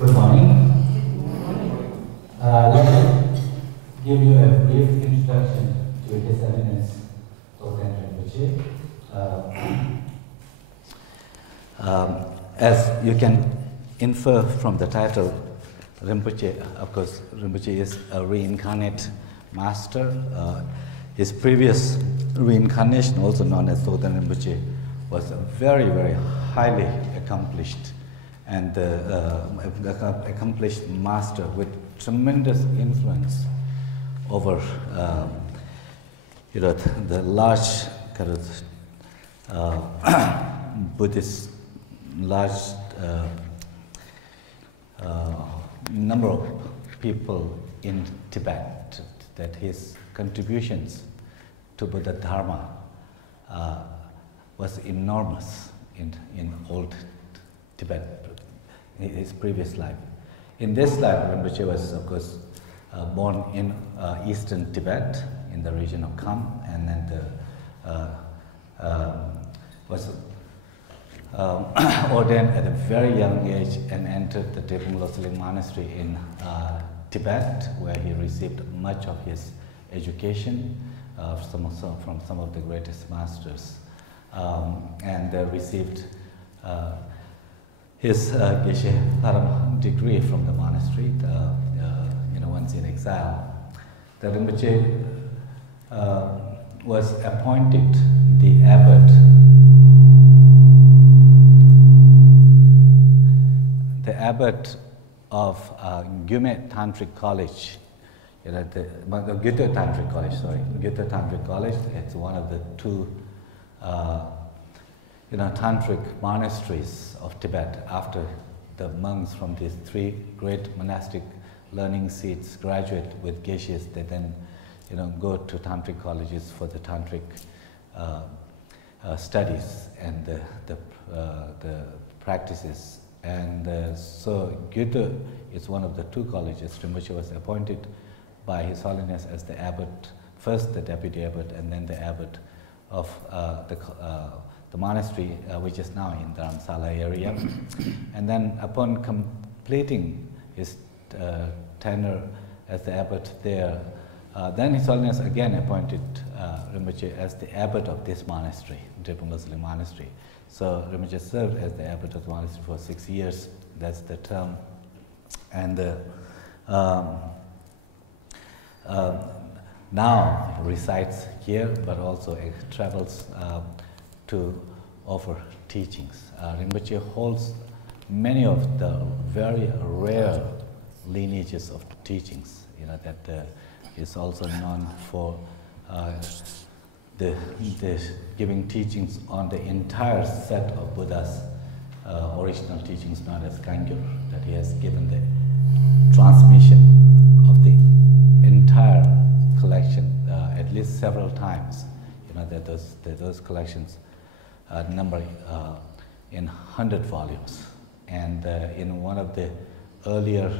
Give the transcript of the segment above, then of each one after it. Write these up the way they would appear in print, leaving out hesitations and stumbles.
Good morning. Let me give you a brief introduction to His Eminence Tokden Rinpoche. As you can infer from the title, Rinpoche, of course, Rinpoche is a reincarnate master. His previous reincarnation, also known as Tokden Rinpoche, was a very, very highly accomplished and accomplished master with tremendous influence over the large kind of Buddhist number of people in Tibet. That his contributions to Buddha Dharma was enormous in old Tibet, in his previous life. In this life, Rinpoche was, of course, born in eastern Tibet, in the region of Kham, and then was ordained at a very young age and entered the Drepung Losling Monastery in Tibet, where he received much of his education from some of the greatest masters, and received his Geshe degree from the monastery, once in exile. The Rinpoche was appointed the abbot of Gyume Tantric College, Gyuto Tantric College, Gyuto Tantric College. It's one of the two tantric monasteries of Tibet. After the monks from these three great monastic learning seats graduate with geshes, they then go to tantric colleges for the tantric studies and the practices. And so Gyuto is one of the two colleges. Rinpoche was appointed by His Holiness as the abbot, first the deputy abbot and then the abbot of the monastery, which is now in the Dharamsala area. And then upon completing his tenure as the abbot there, then His Holiness again appointed Rinpoche as the abbot of this monastery, Drepung Losling Monastery. So Rinpoche served as the abbot of the monastery for 6 years. That's the term. And now resides here, but also travels to offer teachings. Rinpoche holds many of the very rare lineages of teachings. That is also known for the giving teachings on the entire set of Buddha's original teachings known as Kangyur. That he has given the transmission of the entire collection at least several times. That those collections number in 100 volumes. And in one of the earlier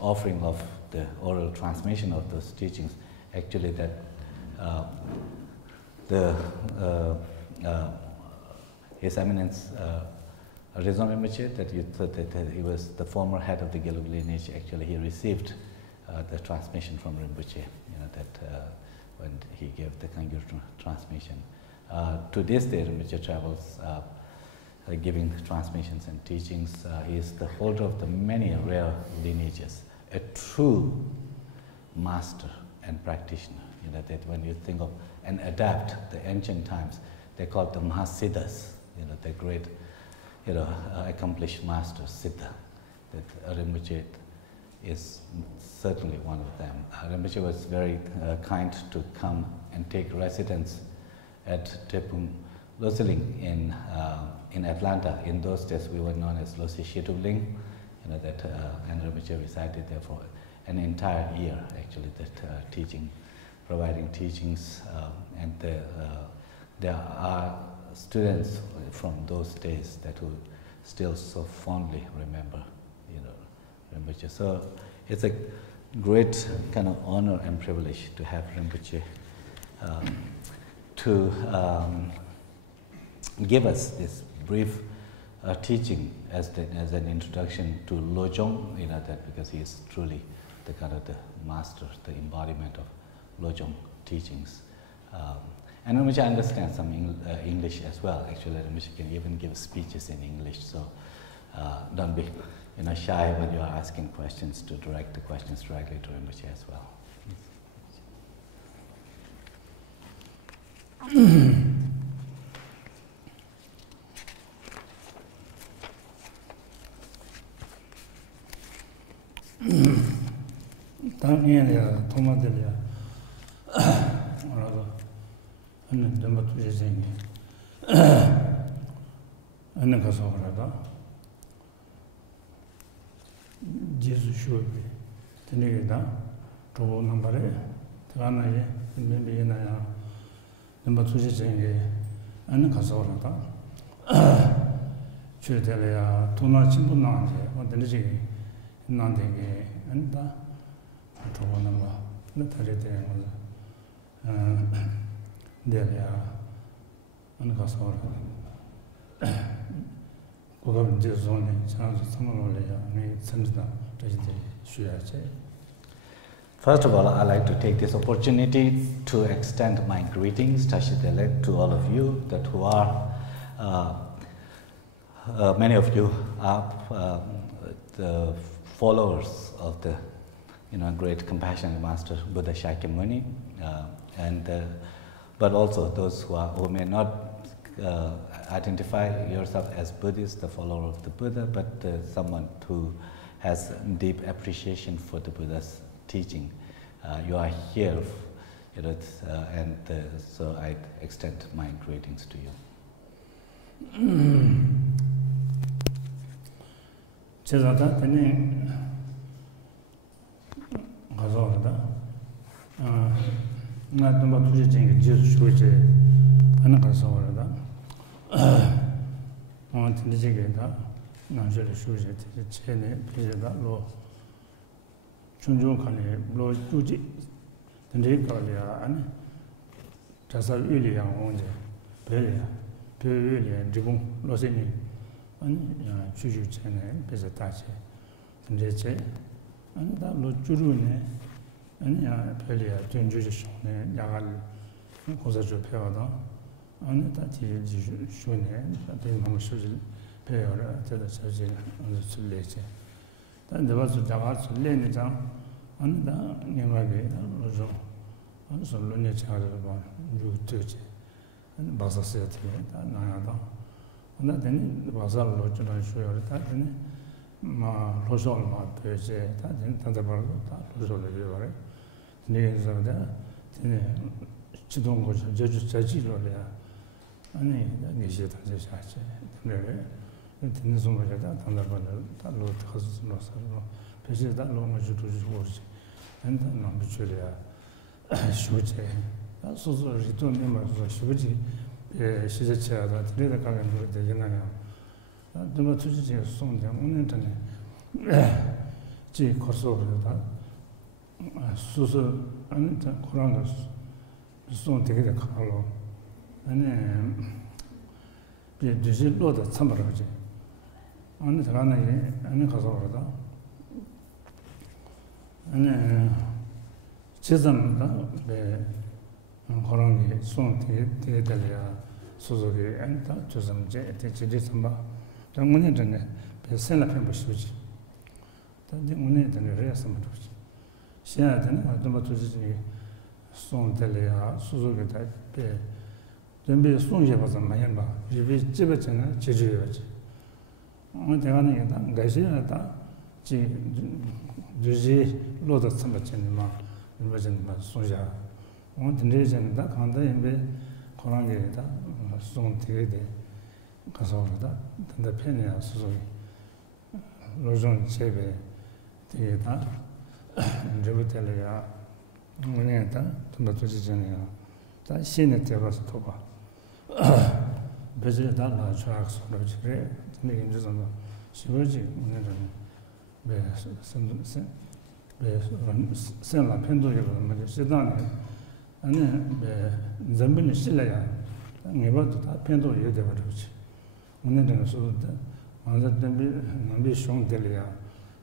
offering of the oral transmission of those teachings, actually that His Eminence Rinpoche Rinpoche, that he was the former head of the Gelug lineage, actually he received the transmission from Rinpoche, when he gave the Kangyur transmission. To this day, Rinpoche travels giving transmissions and teachings. He is the holder of the many rare lineages, a true master and practitioner. That when you think of and adapt the ancient times, they called them Mahasiddhas, the great, accomplished masters, Siddha. That Rinpoche is certainly one of them. Rinpoche was very kind to come and take residence at Drepung Losling in Atlanta. In those days, we were known as Losi Shitubling, and Rinpoche resided there for an entire year, actually, providing teachings, and there are students from those days that will still so fondly remember, Rinpoche. So it's a great kind of honor and privilege to have Rinpoche to give us this brief teaching as an introduction to LoJong, that because he is truly the kind of the master, the embodiment of LoJong teachings. And Rinpoche understands some English as well. Actually, Rinpoche can even give speeches in English, so don't be shy when you are asking questions, to direct the questions directly to Rinpoche as well. 당연히 도마들이야. 알아서 하는 좀 어떻게 생기. 하는 가서 그러다. 예수 쇼비. 되네다. 또 넘버에 들어가나요? 맨비나야. 좀 어떻게 생기. 하는 가서 그러다. 최대야 도나 친구 나한테 어떤지 난데게 한다. 도는 거. 나타리 되는 거. 내가 어느 가서 그거 이제 손에 장수 선물을요. 네, 선지다. 되지 쉬어야지. First of all, I'd like to take this opportunity to extend my greetings, Tashitele, to all of you that who are, many of you are the followers of the great compassionate master Buddha Shakyamuni, but also those who may not identify yourself as Buddhist, the follower of the Buddha, but someone who has deep appreciation for the Buddha's teaching. You are here, so I extend my greetings to you. 제자다 되니 가서 그러다. 나 좀 두지 쟁이 지수 쇼제 하나 가서 그러다. 진짜게다. 나저를 쇼제 제네 비제다 로 중중간에 로 주지 근데 거리야 아니 자사 위리야 언제 별이야 별이야 지금 로세니 아니 주주 전에 비서 다시 근데 제 아니 다로 주루네 아니야 별이야 전주지 쇼네 야갈 고사주 배워다 아니 다 지지 쇼네 되는 거 쇼지 배워라 제가 저지 오늘 술래지 단 내가서 자가 술래는 장 안다 내가게 로죠 안 솔로네 차를 봐 유튜브지 바사스에 다 나야다 나 되는 바사로 저런 쇼를 다 되는 마 로솔 마 되제 다 되는 단자바로 다 로솔을 해봐래 네서다 되네 지동 거죠 저주 자지로래야 아니 이제 단자 하지 그래 되는 소리가 단자바로 다 로트 가서 놓어서 그래서 너무 주도주고 한다 너무 줄이야 쇼제 소소리 좀 내면서 쇼지 시제체하다 들이다 가면 뭐 되겠나요 너무 투지지 송대 오늘 전에 지 거서다 소소 아니 그런 거 송 되게 가로 아니 이제 로다 참아라지 아니 들어가네 아니 가서 그러다 아니 제자는다 네 그런 게 손 되게 달려야 소소리 안다 조선제 대지지 삼바 장문에 전에 배선을 편 보시지 근데 오늘 전에 레슨 보지 시야는 아주 도지지 손 달려야 소소리 다배 준비 손je 봐서 많이 봐 이제 집에 전에 제주여지 오늘 대가는 게다 가시야다 지 주지 로다 참았잖니 막 이거는 막 소자 오늘 드네전다 간다 임베 고랑게다 송 되게 가서 그러다 단다 편이야 소소리 로존 제베 되게다 저부터야 오늘다 좀 도지잖아요 다 신의 때가서 도봐 베제다 나 좋아서 그래 근데 이제 좀 시버지 오늘은 네, 선라 편도에 보면 세단에 아니 네, 전문이 실내야. 내가도 다 편도 이해돼 버리지. 오늘은 소도 남비 숑들이야.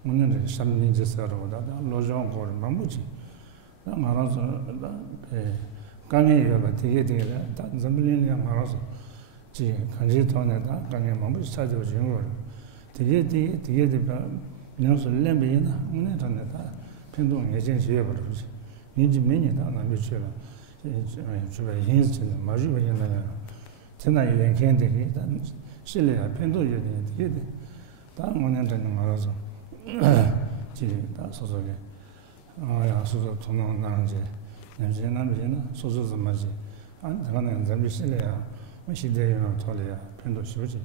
오늘은 삼nin지서로다. LoJong 걸 마무지. 말아서 강에 여가 되게 다 점밀이야 말아서 지 간지 돈에다 강에 마무지 찾아오지 거. 되게 명수 렘비나 오늘 전에다 편동 예전 지에 버리지. 인지 매년 다 남비 쳐라. 주변에 hin지는 마주변에 전화에 연결되게 실내야 편도 되게 다른 원년 되는 거라서 지금 다 소소게 야 소소 돈은 나는지 남자는 소소서 맞지 안 나가는 잠비 실내야 시대에는 돌려야 편도 쉬우지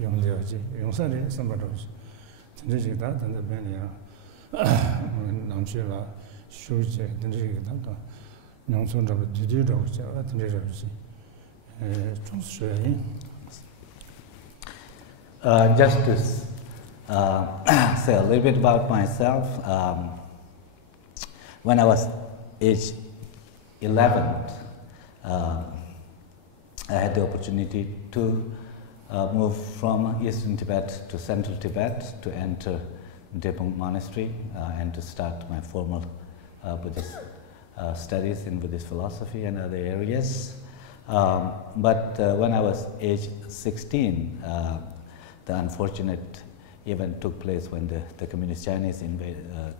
용되어지 용사를 선발하지 전제지다 단대 변이야 남주가 쉬우지 전제지가 단가 농촌으로 뒤뒤로 제가 들려주지 좀 쉬어야 just to say a little bit about myself, when I was age 11, I had the opportunity to move from Eastern Tibet to Central Tibet to enter Drepung Monastery and to start my formal Buddhist studies in Buddhist philosophy and other areas. But when I was age 16, the unfortunate event took place when the communist Chinese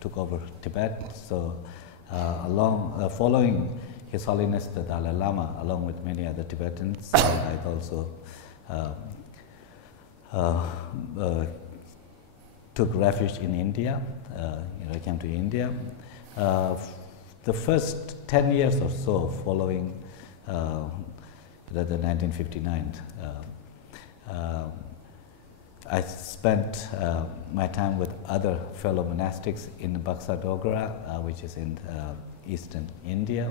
took over Tibet. So following His Holiness the Dalai Lama, along with many other Tibetans, I also took refuge in India. I came to India. The first 10 years or so following the 1959, I spent my time with other fellow monastics in Baksa Dogra, which is in eastern India,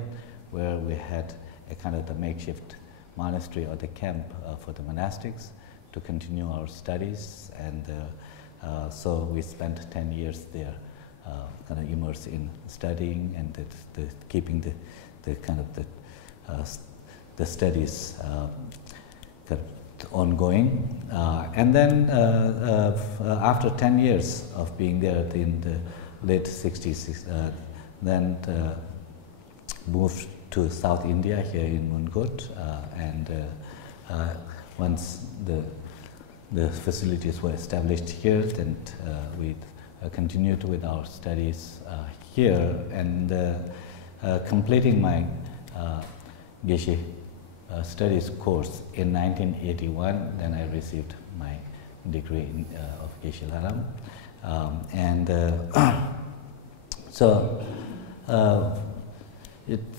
where we had a kind of the makeshift monastery or the camp for the monastics to continue our studies, and so we spent 10 years there, kind of immersed in studying and keeping the kind of the studies ongoing, and then after 10 years of being there in the late 60s, then moved to South India here in Mungut, and once the facilities were established here, then we continued with our studies here, and completing my Geshe studies course in 1981, then I received my degree of Geshe Laram, and so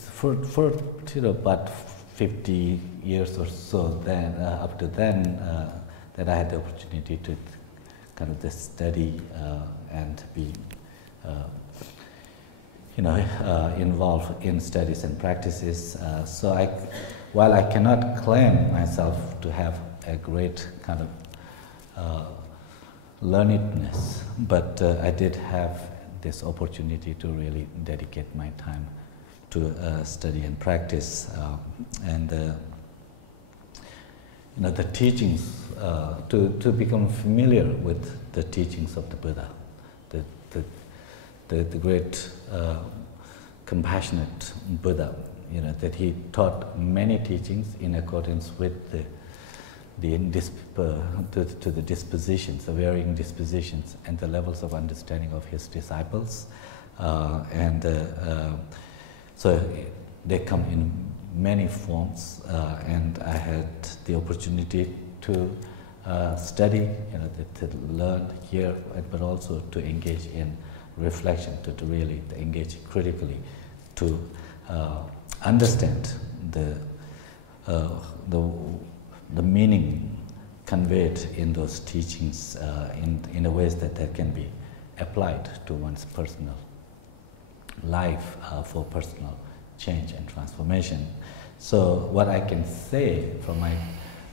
for about 50 years or so, then up to then, that I had the opportunity to kind of study and be involved in studies and practices. So while I cannot claim myself to have a great kind of learnedness, but I did have this opportunity to really dedicate my time to study and practice, and the teachings, to become familiar with the teachings of the Buddha, the great compassionate Buddha, that he taught many teachings in accordance with the dispositions, the varying dispositions and the levels of understanding of his disciples, and so they come in many forms, and I had the opportunity to study, to learn here, but also to engage in reflection, to really engage critically, to understand the meaning conveyed in those teachings in a ways that can be applied to one's personal life for personal change and transformation. So what I can say from my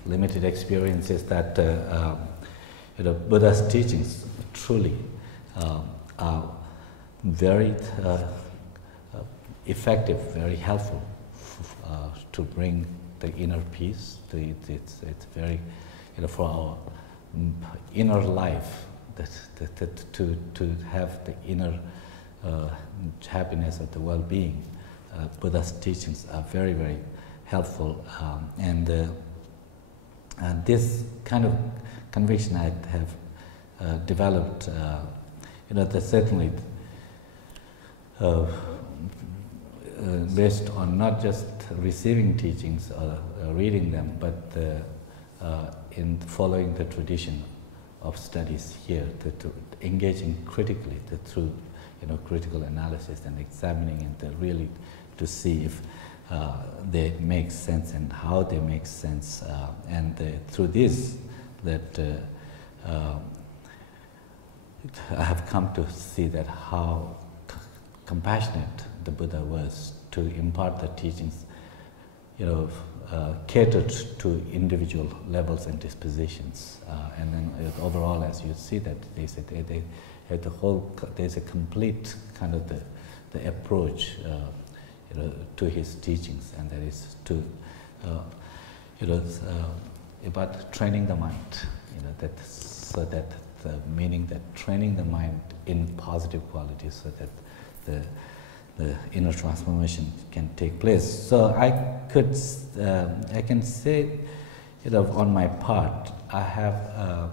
limited experience is that Buddha's teachings truly are very effective, very helpful to bring the inner peace. It's very, for our inner life, to have the inner happiness of the well-being. Buddha's teachings are very, very helpful, and this kind of conviction I have developed, that certainly based on not just receiving teachings or reading them, but in following the tradition of studies here, to engaging critically through critical analysis and examining and really to see if they make sense and how they make sense, and through this that I have come to see that how compassionate the Buddha was to impart the teachings, catered to individual levels and dispositions, and then overall, as you see that they said there's a complete kind of the approach, to his teachings, and that is to, about training the mind, so that meaning that training the mind in positive qualities, so that the inner transformation can take place. So I can say, on my part, I have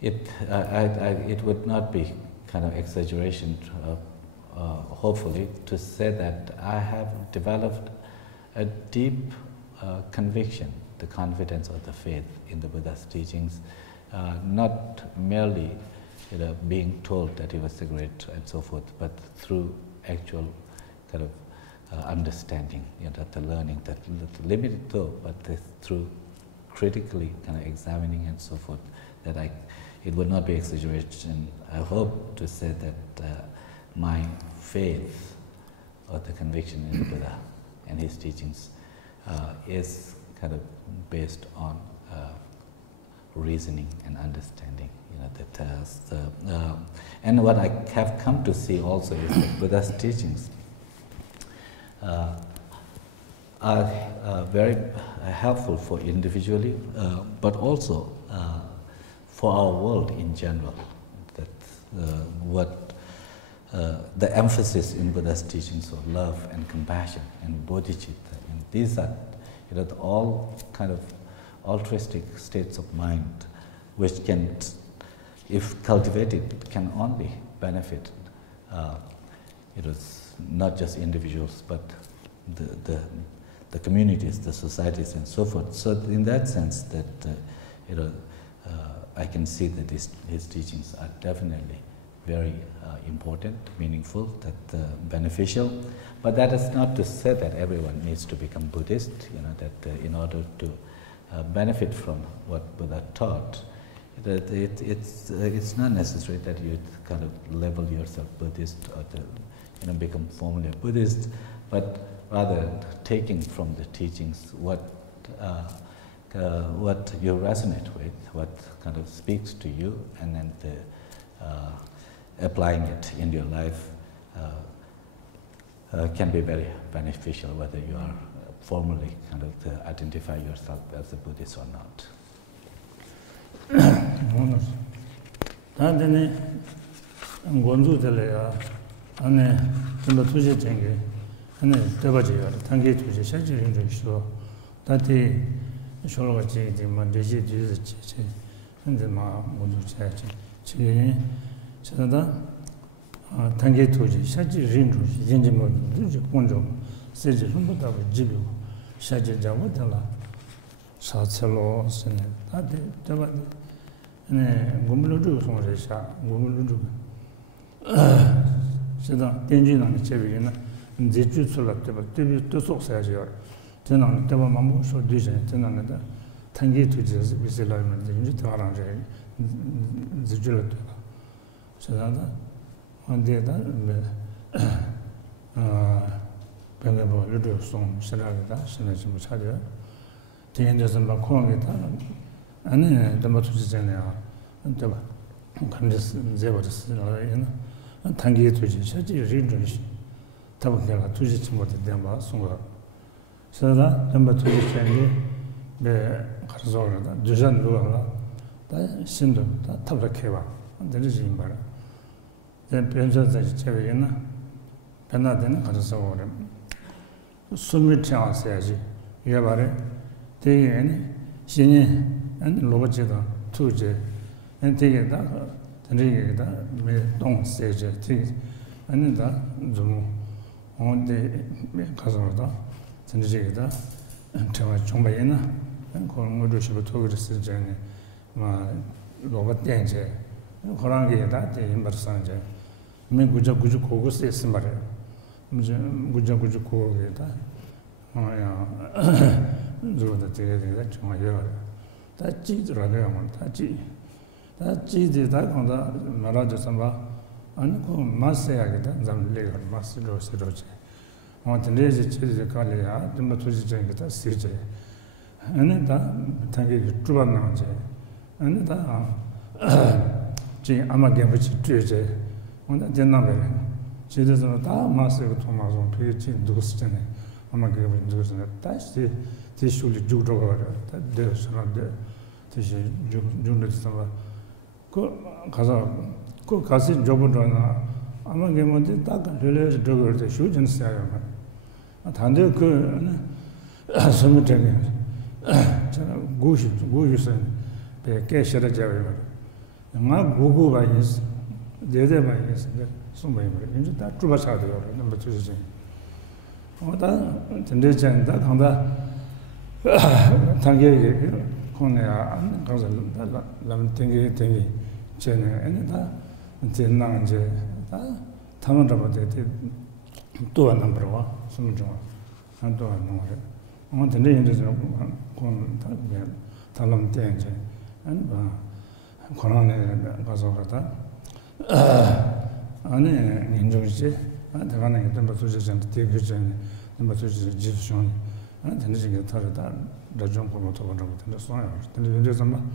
it would not be kind of exaggeration, hopefully, to say that I have developed a deep conviction, the confidence or the faith in the Buddha's teachings, not merely being told that he was the great and so forth, but through actual kind of understanding, the learning, that limited though, but through critically kind of examining and so forth, that it would not be exaggeration. I hope to say that my faith or the conviction in the Buddha and his teachings is kind of based on reasoning and understanding. And what I have come to see also is that Buddha's teachings are very helpful for individually, but also for our world in general. That the emphasis in Buddha's teachings of love and compassion and bodhicitta, and these are all kind of altruistic states of mind, which can, if cultivated, can only benefit not just individuals, but the communities, the societies, and so forth. So in that sense, that I can see that his teachings are definitely very important, meaningful, that beneficial. But that is not to say that everyone needs to become Buddhist. That in order to benefit from what Buddha taught, that it's not necessary that you kind of label yourself Buddhist or to become formally a Buddhist, but rather taking from the teachings what you resonate with, what kind of speaks to you, and then applying it in your life can be very beneficial, whether you are formally kind of identify yourself as a Buddhist or not. Then, Gonzu Delea, and the Tuja Jenge, and the Debaji, Tangi Tuja, Shaji, so that the Shologaji, the Mandaji, the and the Ma Gonzu Chachi, Chada, Tangi Tuji, Shaji Rindu, Jinjimo, Ponjo, Seji Rumbuta, Jibu, Shaji Jawadala, Satselo, Senate, that the Gumuludu from Resha, Gumuludu. Seda, Tenjin on the Chevina, and the Jutula, the Soxager, Tenon, Tevamamu, so Dijan, Tenon, Tangi to Jesus, with the Lyman, the Jutaran, the Julat. Sedada, one day that Pengabo, Ludo, Song, Sedada, Senachim Chadia, the Angels and Bacon, and then the Matuzania, and the Candice, Zewas, and Tangi to Shaji, Rindu, Tabakala, Tujit, the Damba, Songa. So that number 2 the Carzora, Dujan Lula, 다 신도 다 탑락해봐. 되지 말아. 내 변조자지 제외나 변화되는 가져서 오래. 숨을 채워야지. 이게 말해. 되게 신이 안 로봇이다. 투제. 되게다. 되게다. 매동 세제. 되게 아니다. 좀 언제 가서다. 되게다. 정말 정말이나 그런 거를 싶어도 그랬었잖아요. 로봇 댄제 그런 게 다 대인버스anje 구조 고고스 있음 말이에요. 구조 고고에다 저도 되게 정말요. 다 찌더라고요. 다 찌지다 간다 말아줘 삼바 안고 마세야게다 잠레가 마스로 세로제 어떤지 제제 칼이야 좀 투지쟁이다 세제 안에다 당기 주반 나오제 안에다 지 아마게 붙이 뒤에 onda 된나베 제대로 다 마스고 통마서 되게 누구스잖아 아마게 누구스잖아 다시 대출이 주도가 다 되서는데 대시 준비했어 그 가서 저번에 아마게 뭔데 딱 relate 저걸 때 휴전스야요 단대 그 섬이되게 제가 고유선 배게 싫어져요. 나 고고가 있어. 대대가 있어. 숨어요. 이제 다 주바사도요. 넘버 2지. 어다 전대전다 강다 단계에 코네야 가서 남 땡기 전에 애다 전나 이제 다 타면 잡아도 또 안 넘버와 숨을 좀 한도 안 넘어요. 근데 이제 건 달람 때 이제 안 권한에 가서 가다 안에 인정이지 대관에 있던 것들이 되게 넘버 2지 지수션 되는 타르다 LoJong 거부터 보라고 근데 써요. 근데 이제 좀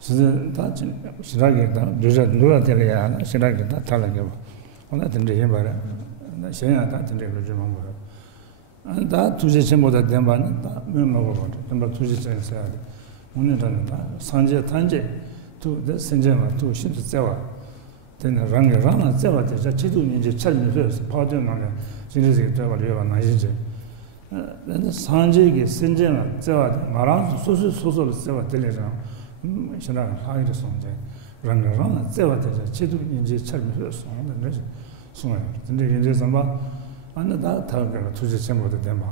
진짜 시작이 다 누가 되려야 시작이 다 달라요. 오늘 근데 해 봐라. 나 시행아 다 근데 LoJong 거라. 다 두제 전보다 된바는 다 먹어 봐. 넘버 2지 전에서 오늘은 다 산제 단제 또 생제마 또 신도 제와 되는 랑랑 제와 되 지도 이제 찾는 파도나네. 진짜 제가 말이야 나이제 근데 산제기 생제마 제와 말아 소소를 제와 들려서 신랑 하이도 sonje 랑랑 제와 되 지도 이제 찾는 son데 숨어요. 근데 이제 삼바 안다 타가 투제 전보다 된바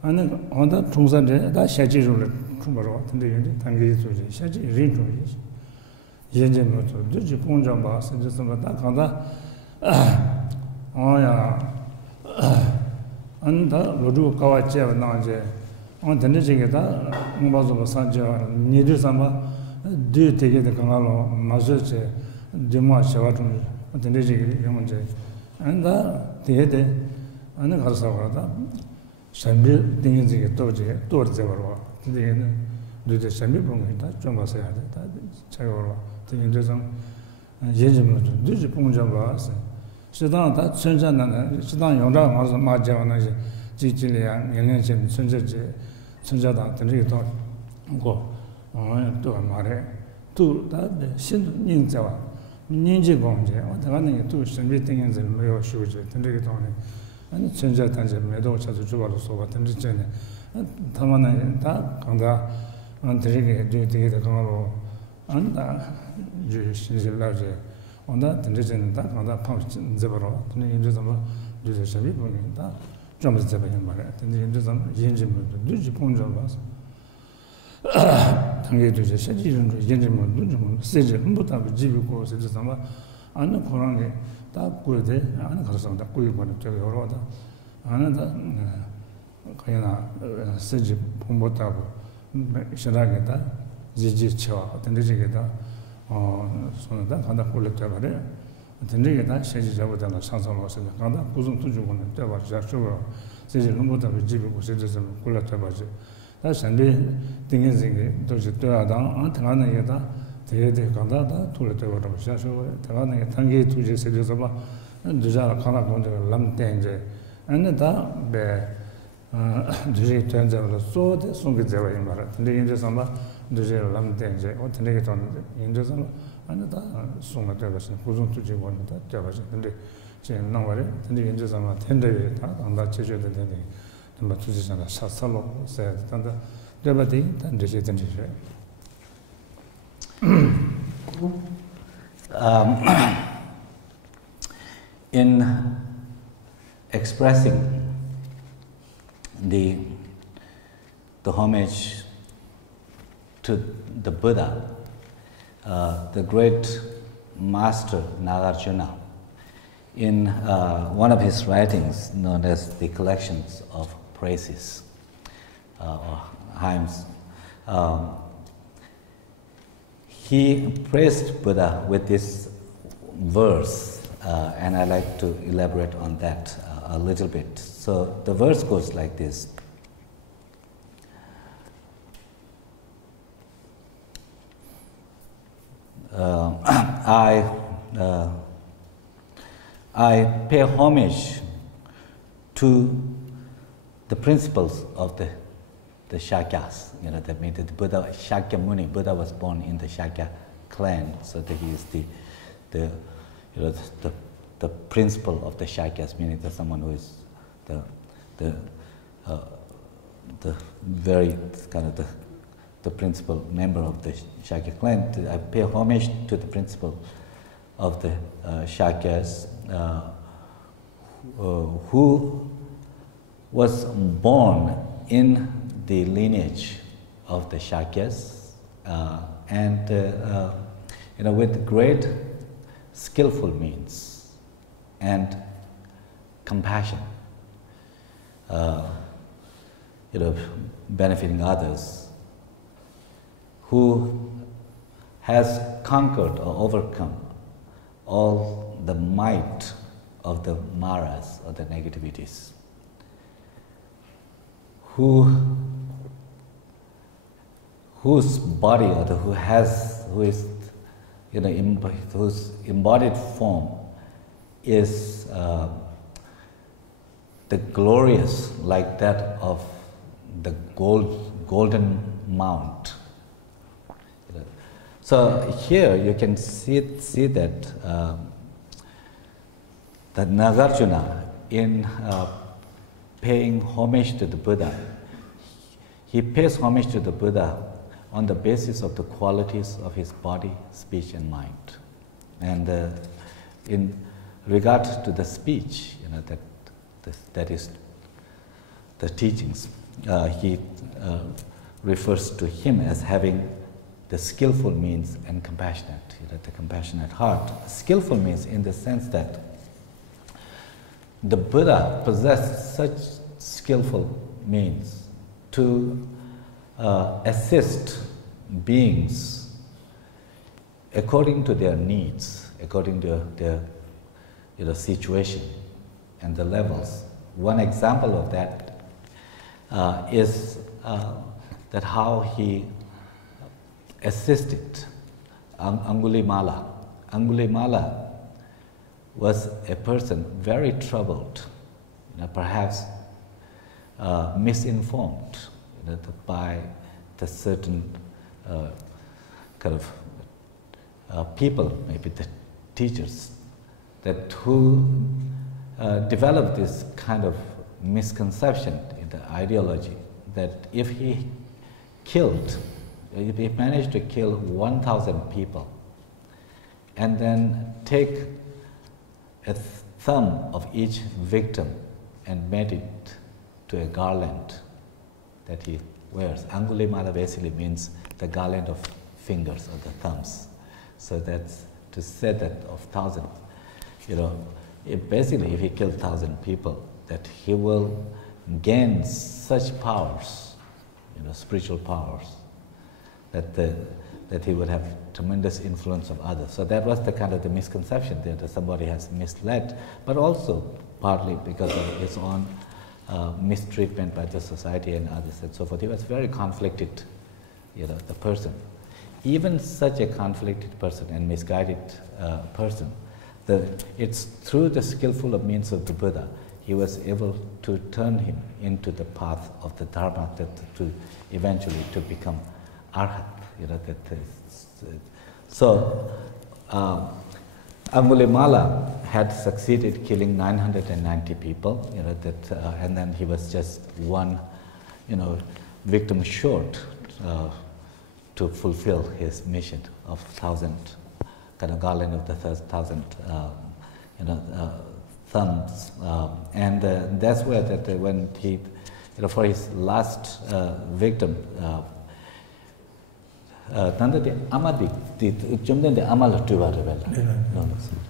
안에 온다 총산제 다 샤지를 충분로 근데 이제 단계에 소지 샤지 린조지 이제 뭐또 저지 공장 봐 선제서 다 간다 안다 로루 가와제 나제 근데 저게다 뭐가서 산제 니들 삼아 뒤 되게 강가로 마셔제 데모 샤와좀 근데 저게 영문제 안다 되게 안에 가서 그러다 샴비 딩인지게 또제 또르제버와 근데 누데 샴비 봉이다 좀 봐서야 돼. 다 제거로 딩인데서 예지면 누지 봉장 봐서 시당 다 천전나는 시당 용장 와서 맞자는 지지리야 연년전 천저제 천자다 되게 또 말해 또다 신인자와 ninji gongje 어다가는 또 샴비 딩인지 매우 쉬우지 되게 돈에 아니 천자 단지 매도 차도 주바로 소가 된지 전에 다만은 다 강다 안드리게 되게 강으로 안다 주 신실라제 온다 된지 전에 다 강다 파 잡으러 근데 이제 좀 이제 샤비 보는다 좀 잡아야 말이야 근데 이제 좀 인지문도 누지 본점 봐서 당연히 이제 세지는 인지문 누좀 세지 한부터 지비고 세지 좀 안은 그런 게 다 꾸려대 안에 가서 다 꾸리고는 저기 여러다 안에다 그냥 세지 본보다고 시작했다 지지쳐 된지게다 손에다 간다 꿀렸다 그래 된지게다 세지 잡아다가 상상을 해서 간다 구성 투주고는 때와 자쇼로 세지 넘보다 지비고 세지 좀 꿀렸다 봐지 다 산데 딩인지게 도지 또하다 안타는 얘다 대대 간다다 돌려대고 자쇼 대가는 단계 투지 세져서 봐 누자 하나 건데 람땡제 안에다 배 Duje Tanzania, so the Sungi Java in Mara, the Indosama, Duje Lam Denje, or the Negaton Indosama, and the Sunga Javas, Kuzun to Jivan, Javas, and the Chen Nawari, and the Indosama, Tender, and that Cheja the Dene, the Matusan, Sasalo said, and the Javadi, and the Jetan. In expressing the homage to the Buddha, the great master Nagarjuna, in one of his writings known as the Collections of Praises or Hymns, he praised Buddha with this verse, and I'd like to elaborate on that a little bit. So the verse goes like this. I pay homage to the principles of the Shakyas. You know, that means that Buddha, Shakya Muni, Buddha was born in the Shakya clan, so that he is the principle of the Shakyas, meaning that someone who is the very kind of the principal member of the Shakya clan. I pay homage to the principle of the Shakyas, who was born in the lineage of the Shakyas, and with great skillful means and compassion, benefiting others, who has conquered or overcome all the might of the maras or the negativities, whose body or whose embodied form is the glorious like that of the golden mount. So here you can see that that Nagarjuna, in paying homage to the Buddha, he pays homage to the Buddha on the basis of the qualities of his body, speech, and mind. And in regard to the speech, that is the teachings, he refers to him as having the skillful means and compassionate, the compassionate heart. Skillful means in the sense that the Buddha possessed such skillful means to assist beings according to their needs, according to their situation and the levels. One example of that is that how he assisted Angulimala. Angulimala was a person very troubled, perhaps misinformed by the certain kind of people, maybe the teachers, that who developed this kind of misconception in the ideology that if he managed to kill 1,000 people and then take a thumb of each victim and made it to a garland that he wears. Angulimala basically means the garland of fingers or the thumbs. So that's to say that of 1,000, basically if he killed 1,000 people, that he will gain such powers, spiritual powers, that he would have tremendous influence of others. So that was the kind of the misconception there, that somebody has misled, but also partly because of his own mistreatment by the society and others and so forth. He was very conflicted, the person. Even such a conflicted person and misguided person, it's through the skillful means of the Buddha, he was able to turn him into the path of the Dharma, to eventually to become Arhat. So Angulimala had succeeded killing 990 people, and then he was just one, victim short to fulfill his mission of 1,000, kind of garland of the 1,000, thumbs, and that's where when he, for his last victim.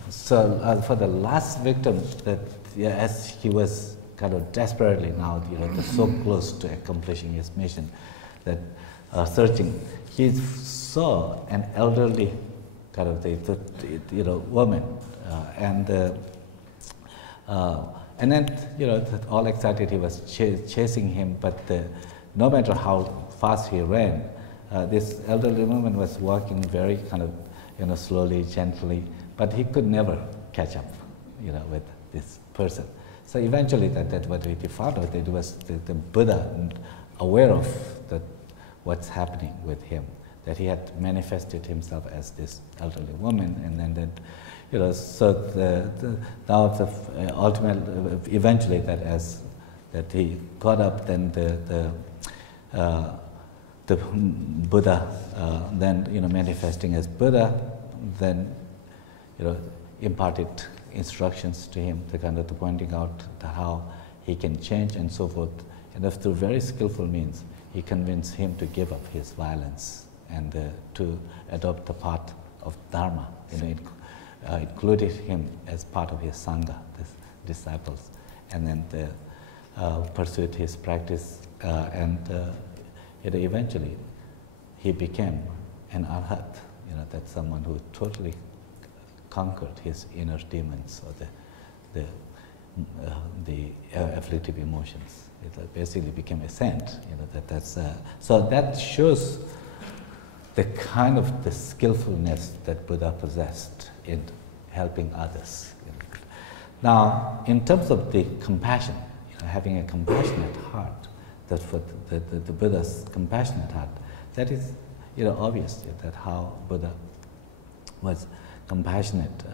So for the last victim, that as he was kind of desperately now, so close to accomplishing his mission, that searching, he saw an elderly kind of woman, and then all excited, he was chasing him, but no matter how fast he ran, this elderly woman was walking very kind of, slowly, gently, but he could never catch up, with this person. So eventually, what he found out, it was the Buddha aware of what's happening with him, that he had manifested himself as this elderly woman, and then ultimately, eventually, that he got up, then the Buddha, then manifesting as Buddha, then imparted instructions to him, the pointing out how he can change and so forth, and through very skillful means, he convinced him to give up his violence and to adopt the path of Dharma. Included him as part of his sangha, his disciples, and then pursued his practice, and eventually he became an arhat. That's someone who totally conquered his inner demons, or the afflictive emotions. It basically became a saint. So that shows the kind of the skillfulness that Buddha possessed in helping others. Now, in terms of the compassion, having a compassionate heart, that for the Buddha's compassionate heart, that is obvious that how Buddha was compassionate.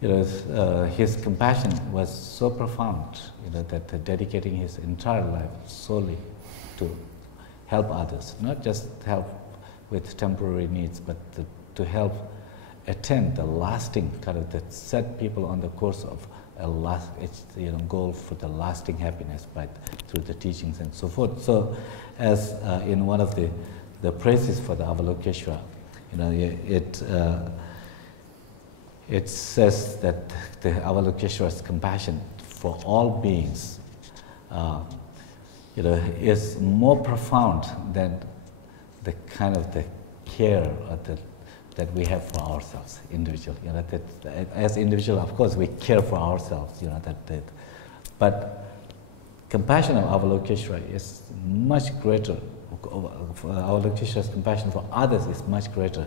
His compassion was so profound, that dedicating his entire life solely to help others, not just help with temporary needs, but to help attain the lasting that set people on the course of a goal for the lasting happiness through the teachings and so forth. So, as in one of the praises for the Avalokiteshvara, it says that the Avalokiteshvara's compassion for all beings, is more profound than the kind of the care or that we have for ourselves individually. As individuals, of course, we care for ourselves. But compassion of Avalokiteshvara is much greater. Avalokiteshvara's compassion for others is much greater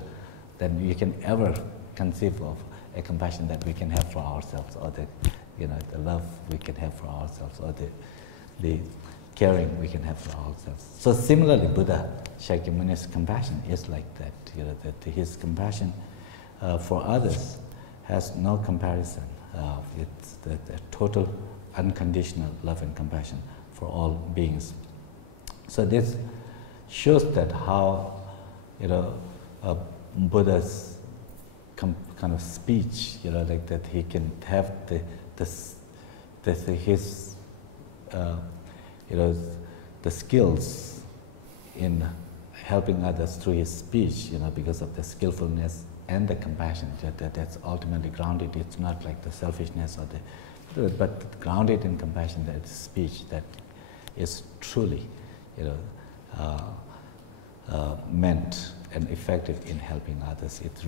than you can ever conceive of a compassion that we can have for ourselves, or the love we can have for ourselves, or the caring we can have for ourselves. So similarly, Buddha Shakyamuni's compassion is like that. That his compassion for others has no comparison. It's the total unconditional love and compassion for all beings. So this shows that how Buddha's kind of speech, like that he can have his the skills in helping others through his speech, because of the skillfulness and the compassion that's ultimately grounded. It's not like the selfishness or but grounded in compassion, that speech that is truly, meant and effective in helping others. It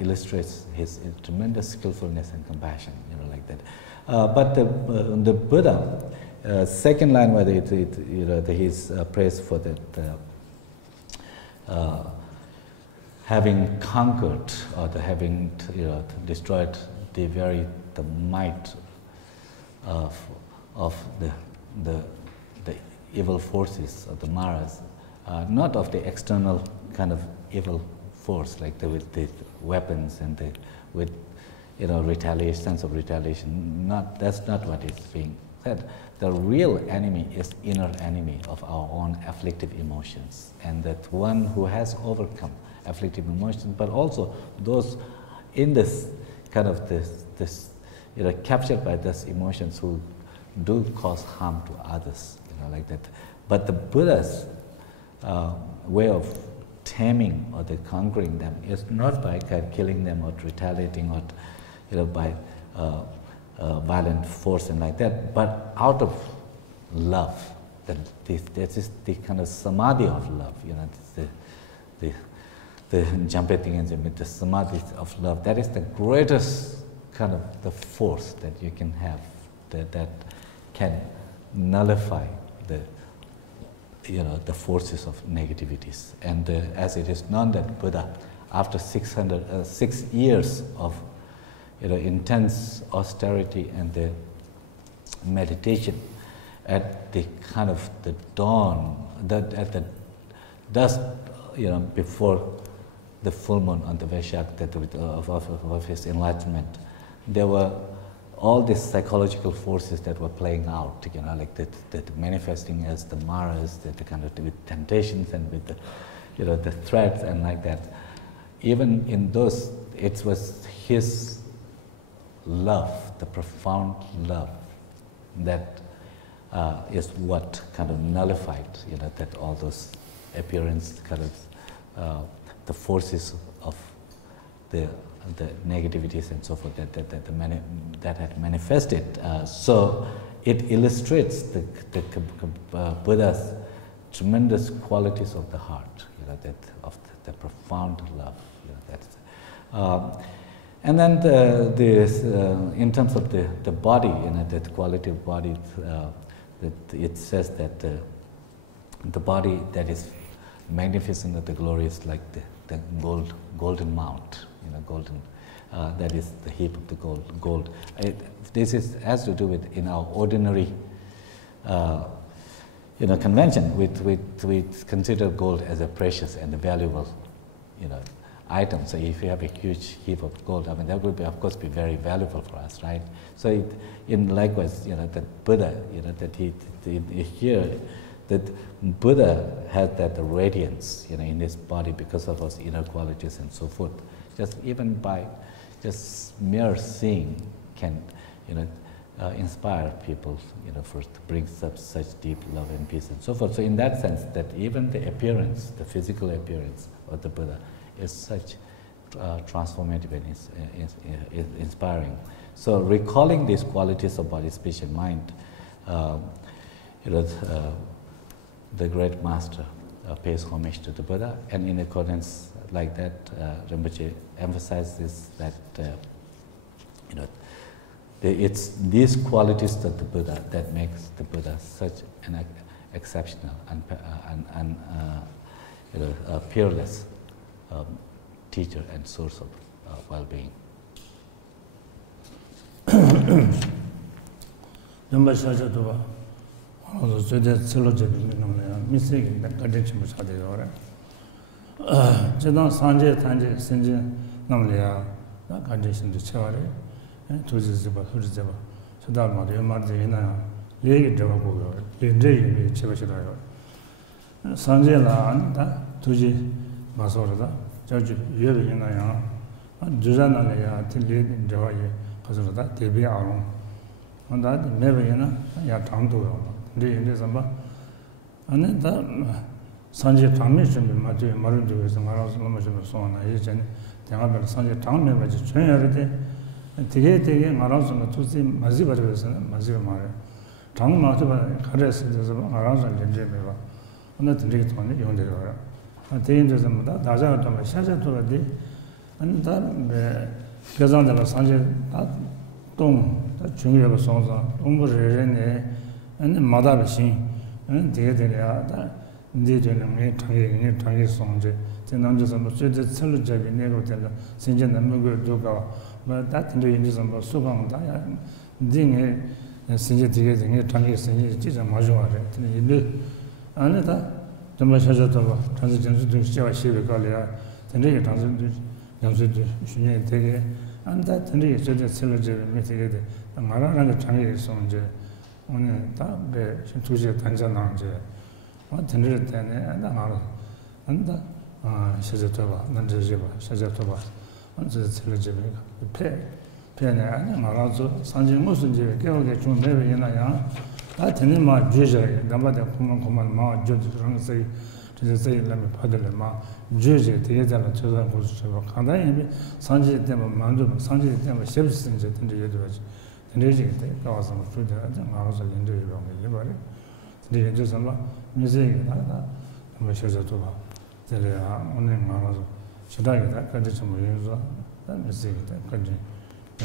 illustrates his tremendous skillfulness and compassion, like that. But the Buddha, second line where his praise for that having conquered or having destroyed the might of the evil forces of the Maras, not of the external kind of evil force, like with the weapons and with retaliation, sense of retaliation. That's not what is being said. The real enemy is inner enemy of our own afflictive emotions, and that one who has overcome afflictive emotions, but also those in this kind of this captured by these emotions who do cause harm to others, like that. But the Buddha's way of taming or the conquering them is not by killing them or retaliating or by violent force and like that, but out of love. That is the kind of samadhi of love. The Jampeting and the samadhi of love. That is the greatest kind of the force that you can have that can nullify the forces of negativities. And as it is known that Buddha, after 6 years of intense austerity and the meditation, at the kind of the dawn, at the dusk, before the full moon on the Vaishak of his enlightenment, there were all these psychological forces that were playing out, like that manifesting as the Maras, the kind of with temptations and with the threats and like that. Even in those, it was his love, the profound love, that is what kind of nullified, that all those appearance kind of the forces of the negativities and so forth that had manifested. So it illustrates the Buddha's tremendous qualities of the heart, that of the profound love. And then in terms of the body, that quality of body, that it says that the body that is magnificent of the glory is like the golden mount, golden. That is the heap of the gold. This has to do with in our ordinary, convention. We consider gold as a precious and a valuable, item. So if you have a huge heap of gold, that would be, of course, be very valuable for us, right? So likewise, that Buddha, that here, that Buddha had that radiance, in his body because of his inner qualities and so forth. Just even by just mere seeing can, inspire people, to bring such deep love and peace and so forth. So in that sense, that even the appearance, the physical appearance of the Buddha is such transformative and inspiring. So recalling these qualities of body, speech, and mind, the great master pays homage to the Buddha, and in accordance like that, Rinpoche emphasizes that it's these qualities of the Buddha that makes the Buddha such an exceptional and peerless teacher and source of well-being. 저주 예배이나야 주자나야 틀리 저와예 가서다 대비하고 온다 매배이나 야 장도요 근데 이제서 뭐 안에다 산지 장미 좀 맞지 말은 되어서 말아서 너무 좀 소나 예전 대가별 산지 장미 맞지 전혀를 되게 말아서 투지 맞지 버려서 맞지 말아 장 맞지 가려서 그래서 말아서 이제 배워 오늘 되게 돈이 용되어요 대인들은 다자가 좀 샤자도라디 안다 개장들 산지 다동 중요한 성사 동부르네 안 마다비신 안 되게되야 다 인디되는 게 당연히 성제 지난주서 뭐 최대 철저하게 내고들 신전 넘고 도가 뭐 다든지 인지선 뭐 수강다 딩에 Sinji Tige, Tangi Sinji, Tija Majuare, Tini, Anita, the Mashajatova, Transition to Shiva Shivikalia, Tandi, Transition to Shunye Tige, and that Tandi, Syllogy, mitigated, and Marana Tangi Sonje, on the Tuja Tanjananje, what Tandi, and Amara, and Shajatova, Nanjajiva, Shajatova, on the Syllogy, pay. Pena Marazo, Sanji Musunji, Gilgate, maybe in a young. I tell him my Juja, Gamada Common Ma, Judge Rancy, to the say, let me paddle ma, Juja, Theatre, Children, Kanda, Sanji Demo Mandu, Sanji Demo Ships in the Yudus, and Raging, there was some food and Marazo in the Libari. The Jusama, music, and Mashazatova. There are only Marazo. Should I get that condition? Let me see that country. I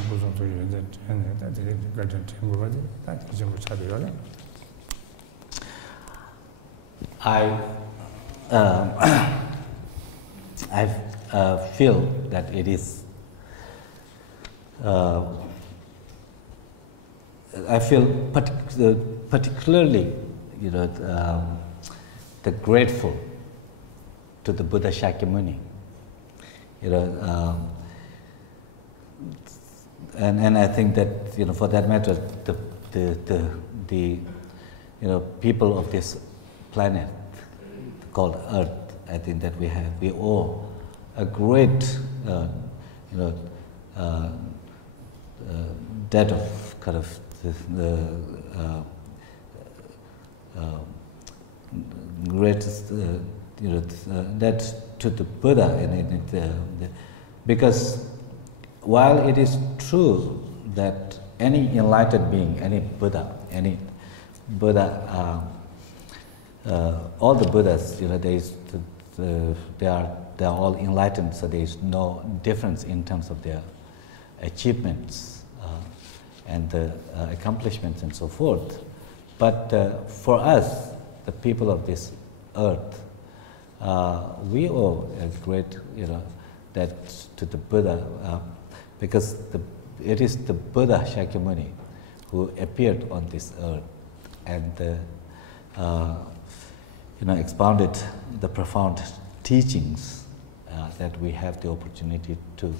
feel that it is. I feel particularly, the grateful to the Buddha Shakyamuni. And I think that for that matter, the people of this planet called Earth, I think that we owe a great debt of kind of greatest debt to the Buddha, because while it is true that any enlightened being, any Buddha, all the Buddhas, they are all enlightened, so there is no difference in terms of their achievements and accomplishments and so forth. But for us, the people of this earth, we owe a great, debt to the Buddha. Because it is the Buddha Shakyamuni who appeared on this earth and expounded the profound teachings that we have the opportunity to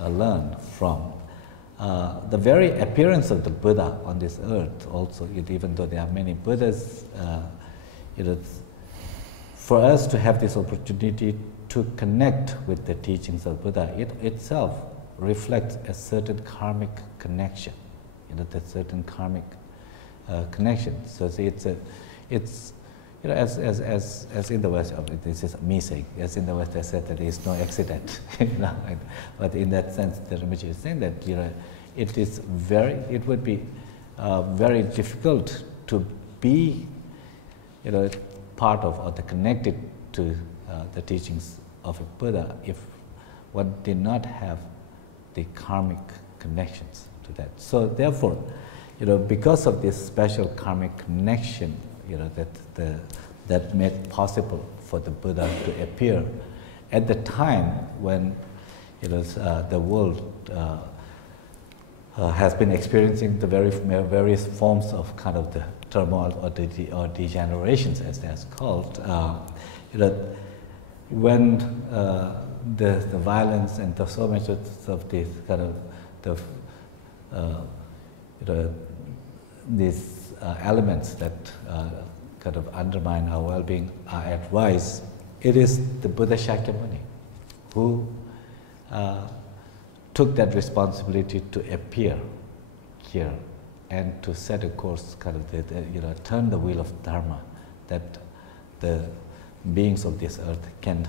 learn from. The very appearance of the Buddha on this earth also, even though there are many Buddhas, for us to have this opportunity to connect with the teachings of Buddha, it itself reflects a certain karmic connection, that certain karmic connection. So it's as in the West, this is me saying, as in the West I said that there is no accident, but in that sense, the Rinpoche is saying that it would be very difficult to be, part of or connected to the teachings of a Buddha if one did not have the karmic connections to that. So therefore, because of this special karmic connection, that made possible for the Buddha to appear at the time when the world has been experiencing the various forms of kind of the turmoil or degenerations, as that's called. When the violence and so much of this kind of these elements that kind of undermine our well-being are at rise, it is the Buddha Shakyamuni who took that responsibility to appear here and to set a course, kind of turn the wheel of Dharma, that the beings of this earth can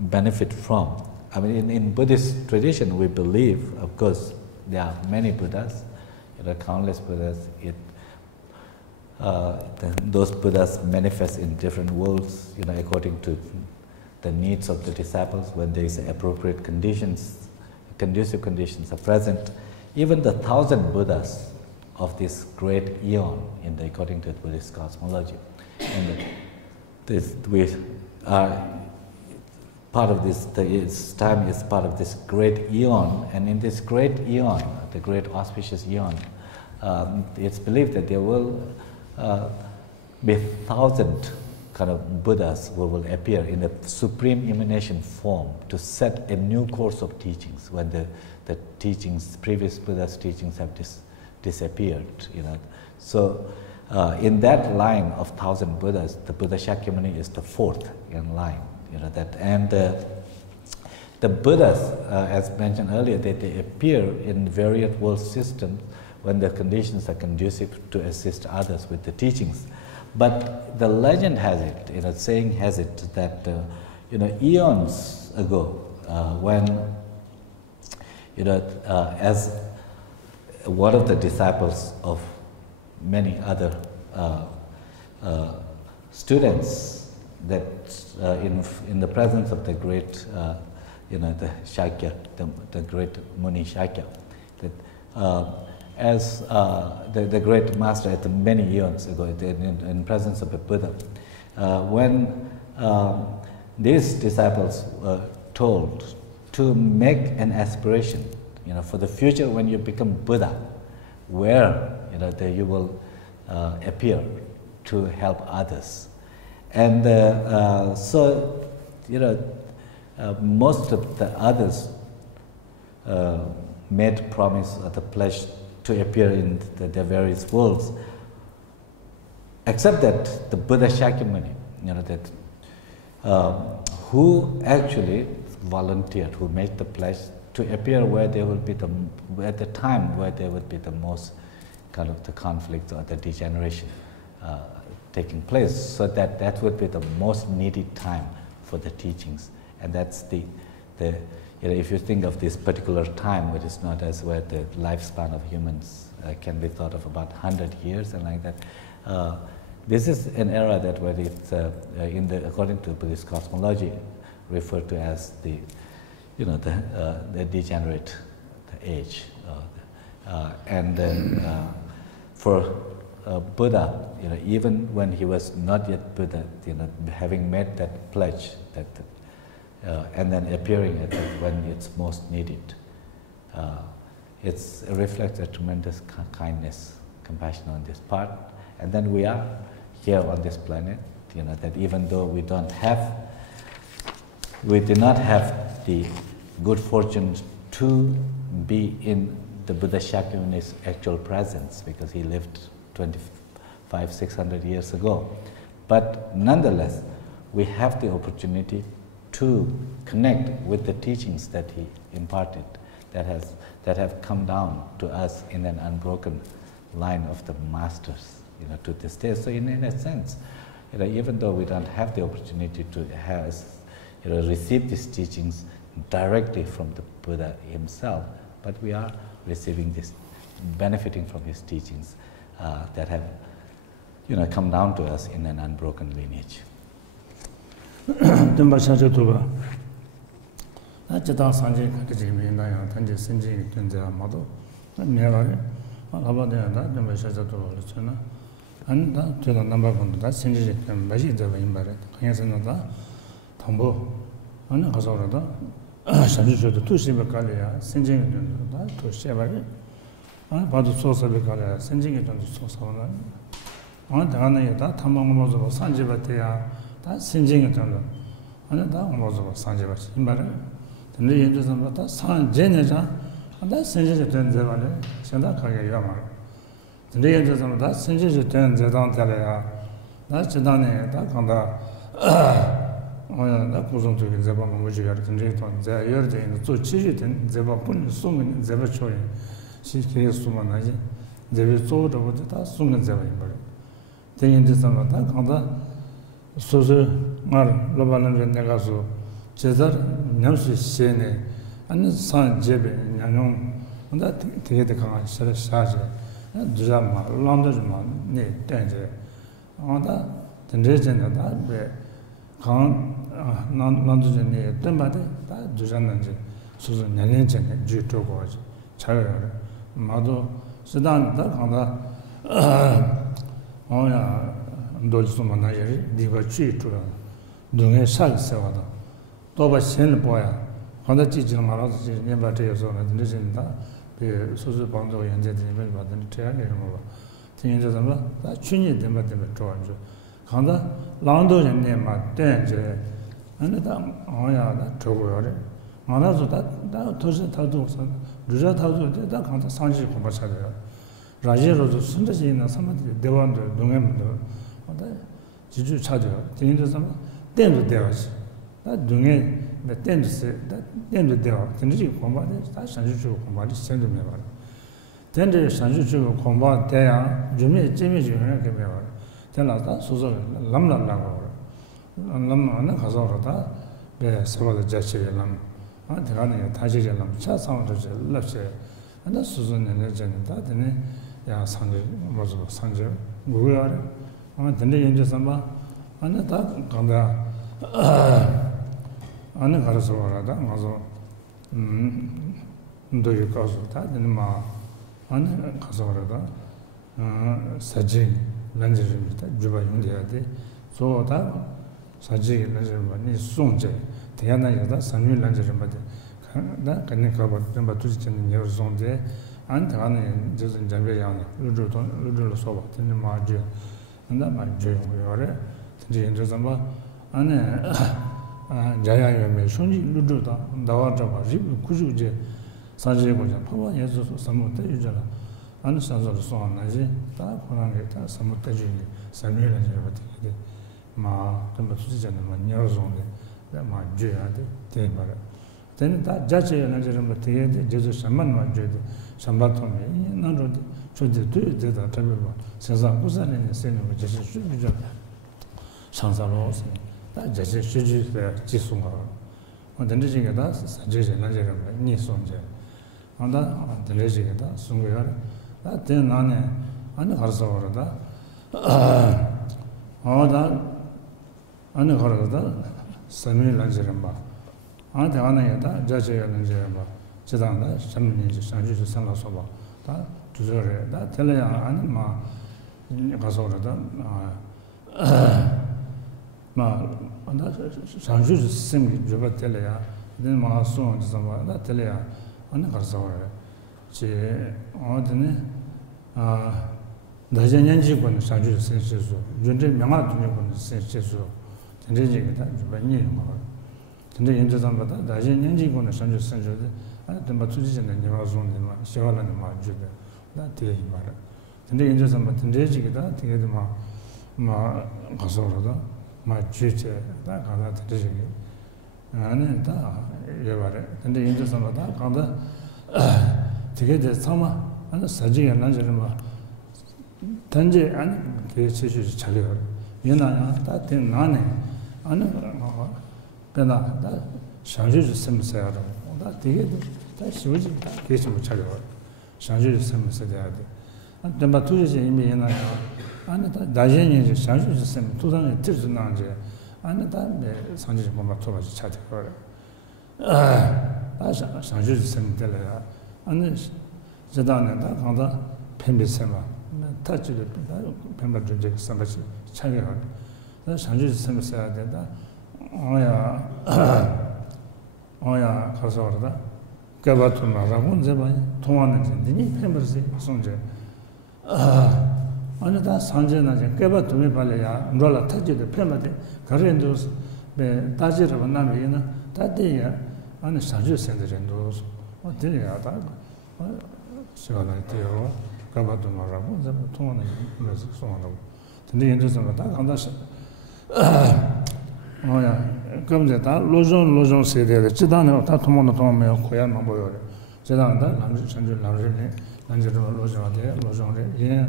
benefit from. I mean, in Buddhist tradition, we believe, of course, there are many Buddhas, countless Buddhas. Those Buddhas manifest in different worlds, according to the needs of the disciples. When there is appropriate conditions, conducive conditions are present. Even the 1,000 Buddhas of this great eon, according to Buddhist cosmology, and we are part of this time is part of this great eon, and in this great eon, the great auspicious eon, it's believed that there will be 1,000 kind of Buddhas who will appear in a supreme emanation form to set a new course of teachings when the teachings, previous Buddha's teachings have disappeared, So in that line of 1,000 Buddhas, the Buddha Shakyamuni is the fourth in line, and the Buddhas, as mentioned earlier, they appear in various world systems when the conditions are conducive to assist others with the teachings. But the legend has it, saying has it that, eons ago, when, as one of the disciples of many other students, that in the presence of the great, the Shakya, the great Muni Shakya, that as the great master at many eons ago, in presence of a Buddha, when these disciples were told to make an aspiration, for the future when you become Buddha, where you will appear to help others, and so most of the others made promise or the pledge to appear in the various worlds, except that the Buddha Shakyamuni, who actually volunteered, who made the pledge to appear where there will be at the time where there would be the most kind of the conflict or the degeneration taking place, so that would be the most needed time for the teachings, and that's the if you think of this particular time, which is not as where the lifespan of humans can be thought of about 100 years and like that. This is an era that where it's according to Buddhist cosmology referred to as the degenerate age, and then for Buddha, even when he was not yet Buddha, having made that pledge that. And then appearing at it when it's most needed. It reflects a tremendous kindness, compassion on this part. And then we are here on this planet, that even though we did not have the good fortune to be in the Buddha Shakyamuni's actual presence, because he lived 600 years ago. But nonetheless, we have the opportunity to connect with the teachings that he imparted, that have come down to us in an unbroken line of the masters, to this day. So in a sense, even though we don't have the opportunity to receive these teachings directly from the Buddha himself, but we are receiving this, benefiting from his teachings that have, come down to us in an unbroken lineage. Dhamma Shaja Tuba, Jata Sanjay Katajimi, Naya, Tanji Sinji, Tunza Mado, Mera, Alabada, Dhamma Shaja Tuba, and to the number of that Sinji and Baji, the Vimbaret, Kansanada, Tambo, and Hazorada, Sanju to Shibakalia, Sinjing to Shevari, and Padu Sosa Bikalia, Sinjing it on the Sosa, and the Anayata, Tamamo Sanjibatea. 신징이 된다. 아니 다 뭐서 산제바시 말에 근데 예전에 봤다 산 제네자 나 신징이 된 데만에 생각하게 야마 근데 예전에 봤다 신징이 된 데당 달래야 나 지난해 다 간다 나 고정적인 제방 뭐지가 근데 또 제가 여르데 또 지지된 제방 분 숨은 제바 초에 시키게 숨은 하지 제비 쪼도 다 숨은 제방이 말에 대인데서 봤다 간다 소소 말 로발은 내가서 제자 냠수 시에네 아니 산 제베 냐용 근데 되게 강한 사제 두자마 란도즈마 네 땡제 아다 된제전다 베강 란도즈네 땡바데 다 두자는지 소소 내년전에 주토고 잘 마도 수단다 강다 돌수만나에 네가 취투라 눈에 살세와다 또바 신을 보야 하나 찌지는 말아서 내바트에서는 늦은다 소소 방도 연재되는 거 받는 제안을 뭐 진행자 삼아 다 춘이 되면 좋아져. 간다 라운드 전에 맞대 이제 안에다 어야다 저거요래. 만나서 다 도시 다도 루자 다도 다 간다 상지 공부 찾아요. 라지로도 순자지 있는 사람들 대원도 농해도 어다 지주 찾아요. 진행자 삼아 땡도 되어지. 다 농해 땡도 다 땡도 되어. 진짜 공부하는 다 상주주 공부하는 생도 매 봐. 땡도 상주주 공부 대야 주미 재미 주는 게 매 봐. 전라다 소소 람람라고 람람은 가서로다 배 서버도 자체람 아 대가는 다시절람 차상으로 럽세 안다 수준의 전다 되네 야 상제 뭐죠 상제 뭐야 아 근데 연주 삼아 안에 다 간다 안에 가서 와라다 가서 너희 가서 다 되는 마 안에 가서 와라다 사진 란지입니다. 주바 용돼야 돼. 소다 사지 란지만 이 송제 대야나야다 산위 란지입니다. 나 간에 가봐 좀 봐주시는 여러 송제 안 당하는 저선 장배양 루루로 소바 되는 마주 나 마주 요래 이제 인저 봐 안에 자야야면 손이 루루다 나와줘 봐. 구주제 사지에 보자. 봐봐 예수 삼모때 유잖아. 안 산소를 쏘나지 다 권한에 다 삼모때지 산위를 저거데 마 좀 수지잖아. 녀zon데 마 줘야돼 대마라. 되는 다 자체는 저런 뭐 되게 제주 삼만만 줘도 삼바통에 나도 저도 되다 되면 세상 구산에 세는 거 제시 수비죠. 상사로 다 제시 수지에 지송가. 근데 지금 다 사제제 나제는 니 손제. 안다 들레지게다 송고야. 다 되나네 안 가서 그러다. 아다 안 가서다 선을 lan지는 봐. 아 대안에다 자제하는 제 봐. 제단다 삼민지 상주주 상라서 봐. 다 두저래. 다 tel야 아니 마 가서 그러다. 마 안다 상주주 셈이 줘봐 tel야. 근데 마 소원 좀 봐. 다 tel야 안 가서 그래. 제 어디네 나전년지군 상주주 센스수. 준제 명화tun이군 센스수. 전제지가 주변이 뭐 근데 연주상보다 낮은 연지군의 선주 선주들 좀 맞추지는 내가송는 막 시원한 막 주게 나 되게 말아 근데 연주상보 전제지가 되게 막 가서로도 막 주제 다 가다 되지 아니 다 예발에 근데 연주상보다 가다 되게 돼 삼아 아니 사지가 나지는 막 단지 아니 그 제시 차려 얘나야 다 된 나네 아니 배나 다 상주주 sem세야로 다 되게 다 쉬우지 다 계속 못 차려 상주주 sem세야 돼 근데 투지 이미 얘나야 아니 다 나jen이 상주주 sem 투상에 뜻이 나는지 아니 다 상주주 뭔가 돌아서 차대 거래 아 상주주 sem 될래야 아니 저단에 다 간다 펜비세마 타치를 다 펜바 준제 상가지 차려 상주주 sem세야 된다 어야 가서 그러다 깨바투 말하고 이제 봐 통하는 진디니 펜버스 손제 아니 다 산제나제 깨바투에 발려야 놀라 타지도 펜마데 가렌도 베 따지러 만나면은 따대야 아니 상주 센데전도 어디야 다 시간을 때요 깨바투 말하고 이제 통하는 그래서 손하고 근데 연주선가 다 간다서 그럼 다 로종 세대에 지단에 다 통모노 통면 고야만 보여요. 지단다 남주 전주 남주네 남주로 로종한테 로종에 예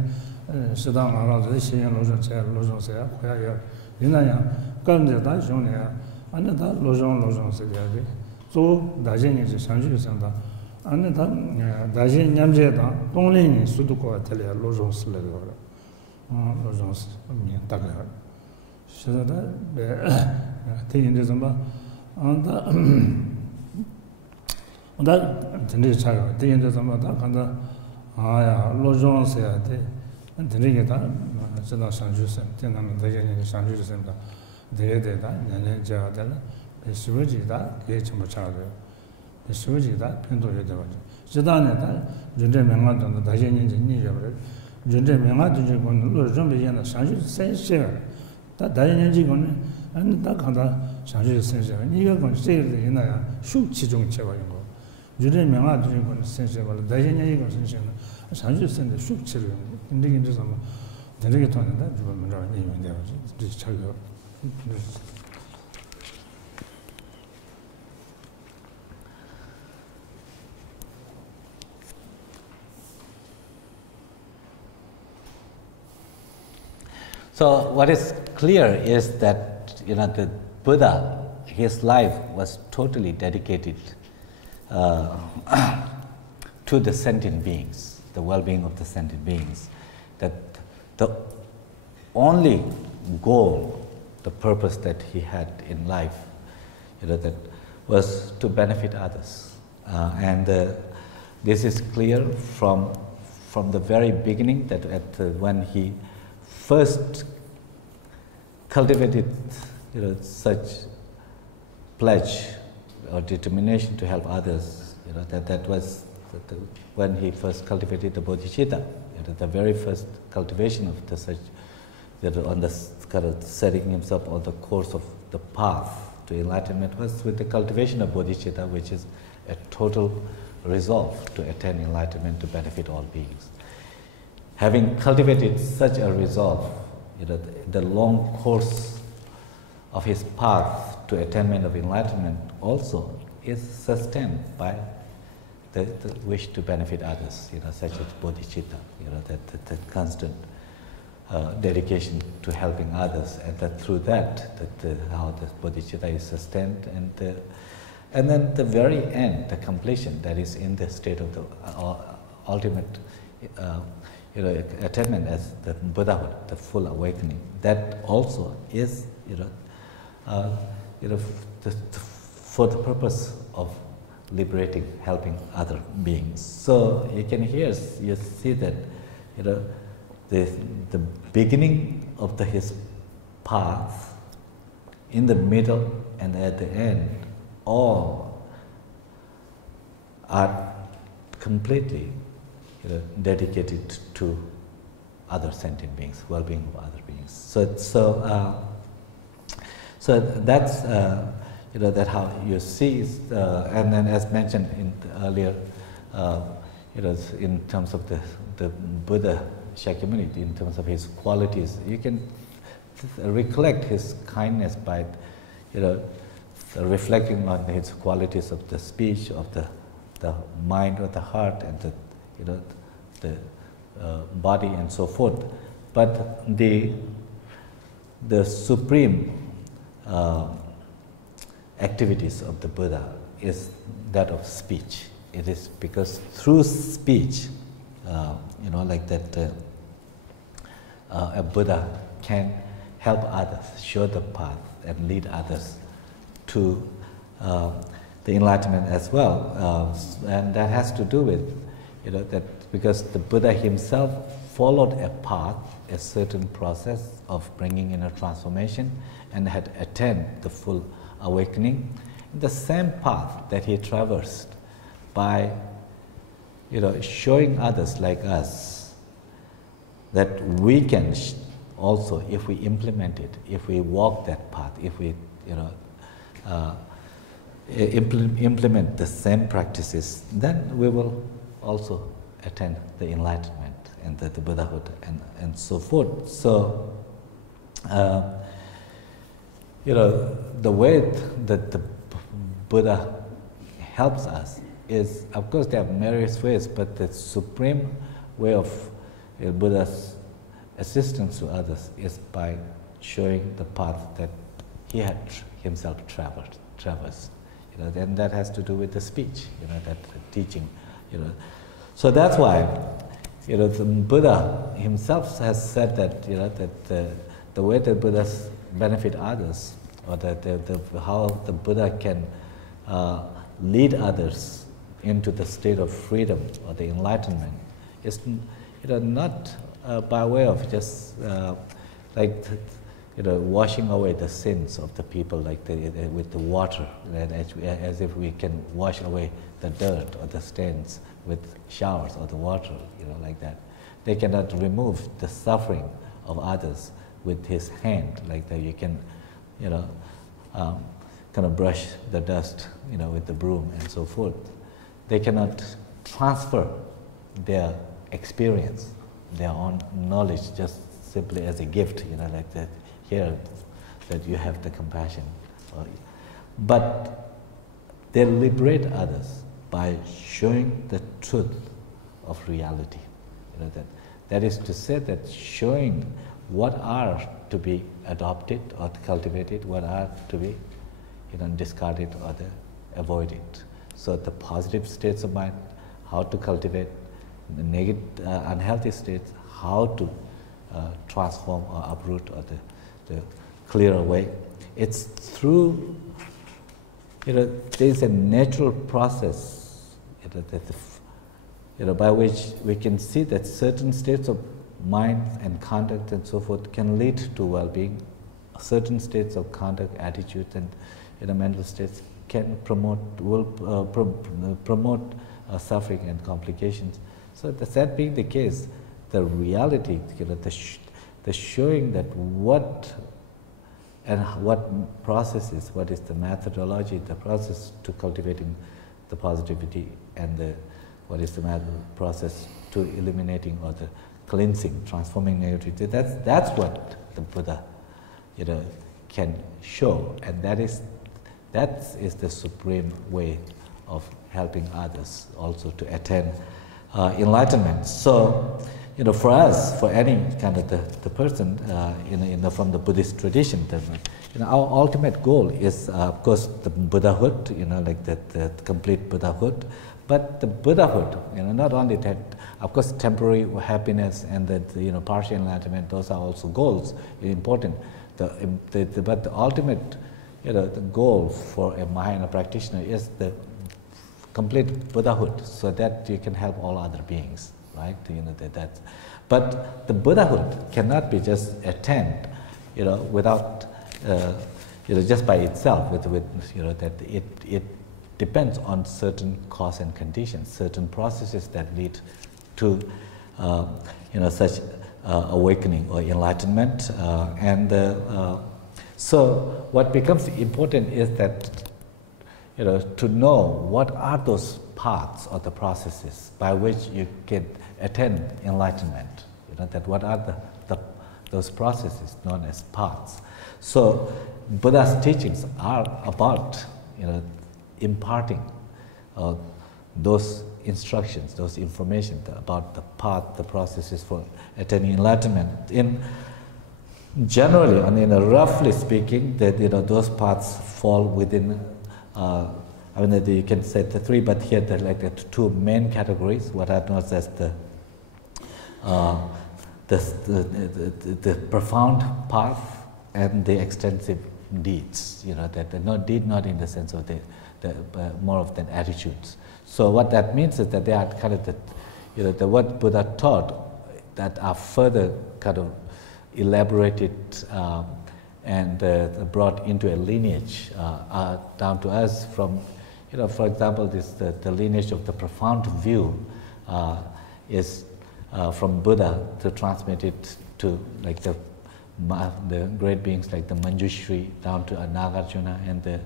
시단 알아서 신경 로종세야 고야야 이나야 그럼 다 종이야 안에 다 로종 세대에 또 나jen이 상주에 산다 안에 다 나jen 냠제다 동린이 수도과 tel야 로종 쓰려고 로종 미 딱이야 시다다 대인들 좀 봐. 온다 전에 차가 대인들 좀 봐. 간다. 아야 로종세야 돼. 전에게다 전화 상주세. 전화는 대전에 상주세입니다. 대대다 년년자들 배수지다 그게 좀 차가. 배수지다 편도에 되어 지단에 다 준제 명화도 다시 이제 니저를 준제 명화도 지금 LoJong 비행의 상주 센서 다 다른 지금은 안 다가다 상주 센서 이거 건 세일이 있나야 수치종 제거인 거 준제 명화도 지금 센서가 다시 이거 센서는 상주 센서 수치를 근데 이제 좀 되게 통한다 좀 먼저 이제 이제 자기가 So what is clear is that the Buddha, his life was totally dedicated to the sentient beings, the well-being of the sentient beings. That the only goal, the purpose that he had in life, that was to benefit others, and this is clear from the very beginning. That when he first cultivated such pledge or determination to help others, that was when he first cultivated the bodhicitta, the very first cultivation of the such, on the setting himself on the course of the path to enlightenment was with the cultivation of bodhicitta, which is a total resolve to attain enlightenment to benefit all beings. Having cultivated such a resolve, the long course of his path to attainment of enlightenment also is sustained by the wish to benefit others, such as bodhicitta, that constant dedication to helping others, and that through that how the bodhicitta is sustained, and then the very end, the completion, that is in the state of the ultimate attainment as the Buddhahood, the full awakening. That also is, for the purpose of liberating, helping other beings. So you can you see that, the beginning of his path, in the middle and at the end, all are completely dedicated to other sentient beings, well-being of other beings. So that's that how you see, and then as mentioned earlier, in terms of the Buddha Shakyamuni, in terms of his qualities, you can recollect his kindness by reflecting on his qualities of the speech, of the mind, or the heart, and the body, and so forth. But the supreme activities of the Buddha is that of speech. It is because through speech, like that, a Buddha can help others, show the path, and lead others to the enlightenment as well. And that has to do with, that because the Buddha himself followed a path, a certain process of bringing in a transformation, and had attained the full awakening. The same path that he traversed by, showing others like us that we can also, if we implement it, if we walk that path, if we, implement the same practices, then we will also attain the enlightenment and the Buddhahood and so forth. So, the way that the Buddha helps us is, of course, there are various ways, but the supreme way of Buddha's assistance to others is by showing the path that he had himself traversed. And that has to do with the speech, that teaching, So that's why, the Buddha himself has said that, that the way that Buddhas benefit others, or that how the Buddha can lead others into the state of freedom or the enlightenment is, not by way of just like washing away the sins of the people with the water, as if we can wash away the dirt or the stains with showers or the water, like that. They cannot remove the suffering of others with his hand, like that. You can, kind of brush the dust, with the broom and so forth. They cannot transfer their experience, their own knowledge, just simply as a gift, like that. Here, that you have the compassion. But they liberate others by showing the truth of reality. That is to say that showing what are to be adopted or cultivated, what are to be discarded or avoided. So the positive states of mind, how to cultivate the negative, unhealthy states, how to transform or uproot or the clear away. It's through, there is a natural process, by which we can see that certain states of mind and conduct and so forth can lead to well-being. Certain states of conduct, attitudes, and mental states can promote suffering and complications. So that being the case, the reality, the showing that what processes, what is the methodology, the process to cultivating the positivity, and what is the process to eliminating or the cleansing, transforming negativity. That's what the Buddha, can show, and that is the supreme way of helping others also to attain enlightenment. So, for us, for any kind of the person, from the Buddhist tradition, our ultimate goal is, of course, the Buddhahood, like the complete Buddhahood. But the Buddhahood, not only that, of course, temporary happiness and the partial enlightenment, those are also goals, important. But the ultimate, the goal for a Mahayana practitioner is the complete Buddhahood, so that you can help all other beings, right? But the Buddhahood cannot be just attained, without, just by itself. That it depends on certain cause and conditions, certain processes that lead to, such awakening or enlightenment. So what becomes important is that, to know what are those paths or the processes by which you can attain enlightenment. That what are those processes known as paths. So Buddha's teachings are about, imparting those instructions, those information about the path, the processes for attaining enlightenment. Generally, roughly speaking, that those paths fall within. You can say the three, but here there are the two main categories. What are known as the profound path and the extensive deeds. Not in the sense of more of the attitudes. So what that means is that they are kind of what Buddha taught that are further kind of elaborated and brought into a lineage down to us from, for example, the lineage of the profound view is from Buddha to transmit it to the great beings like the Manjushri down to Nagarjuna and the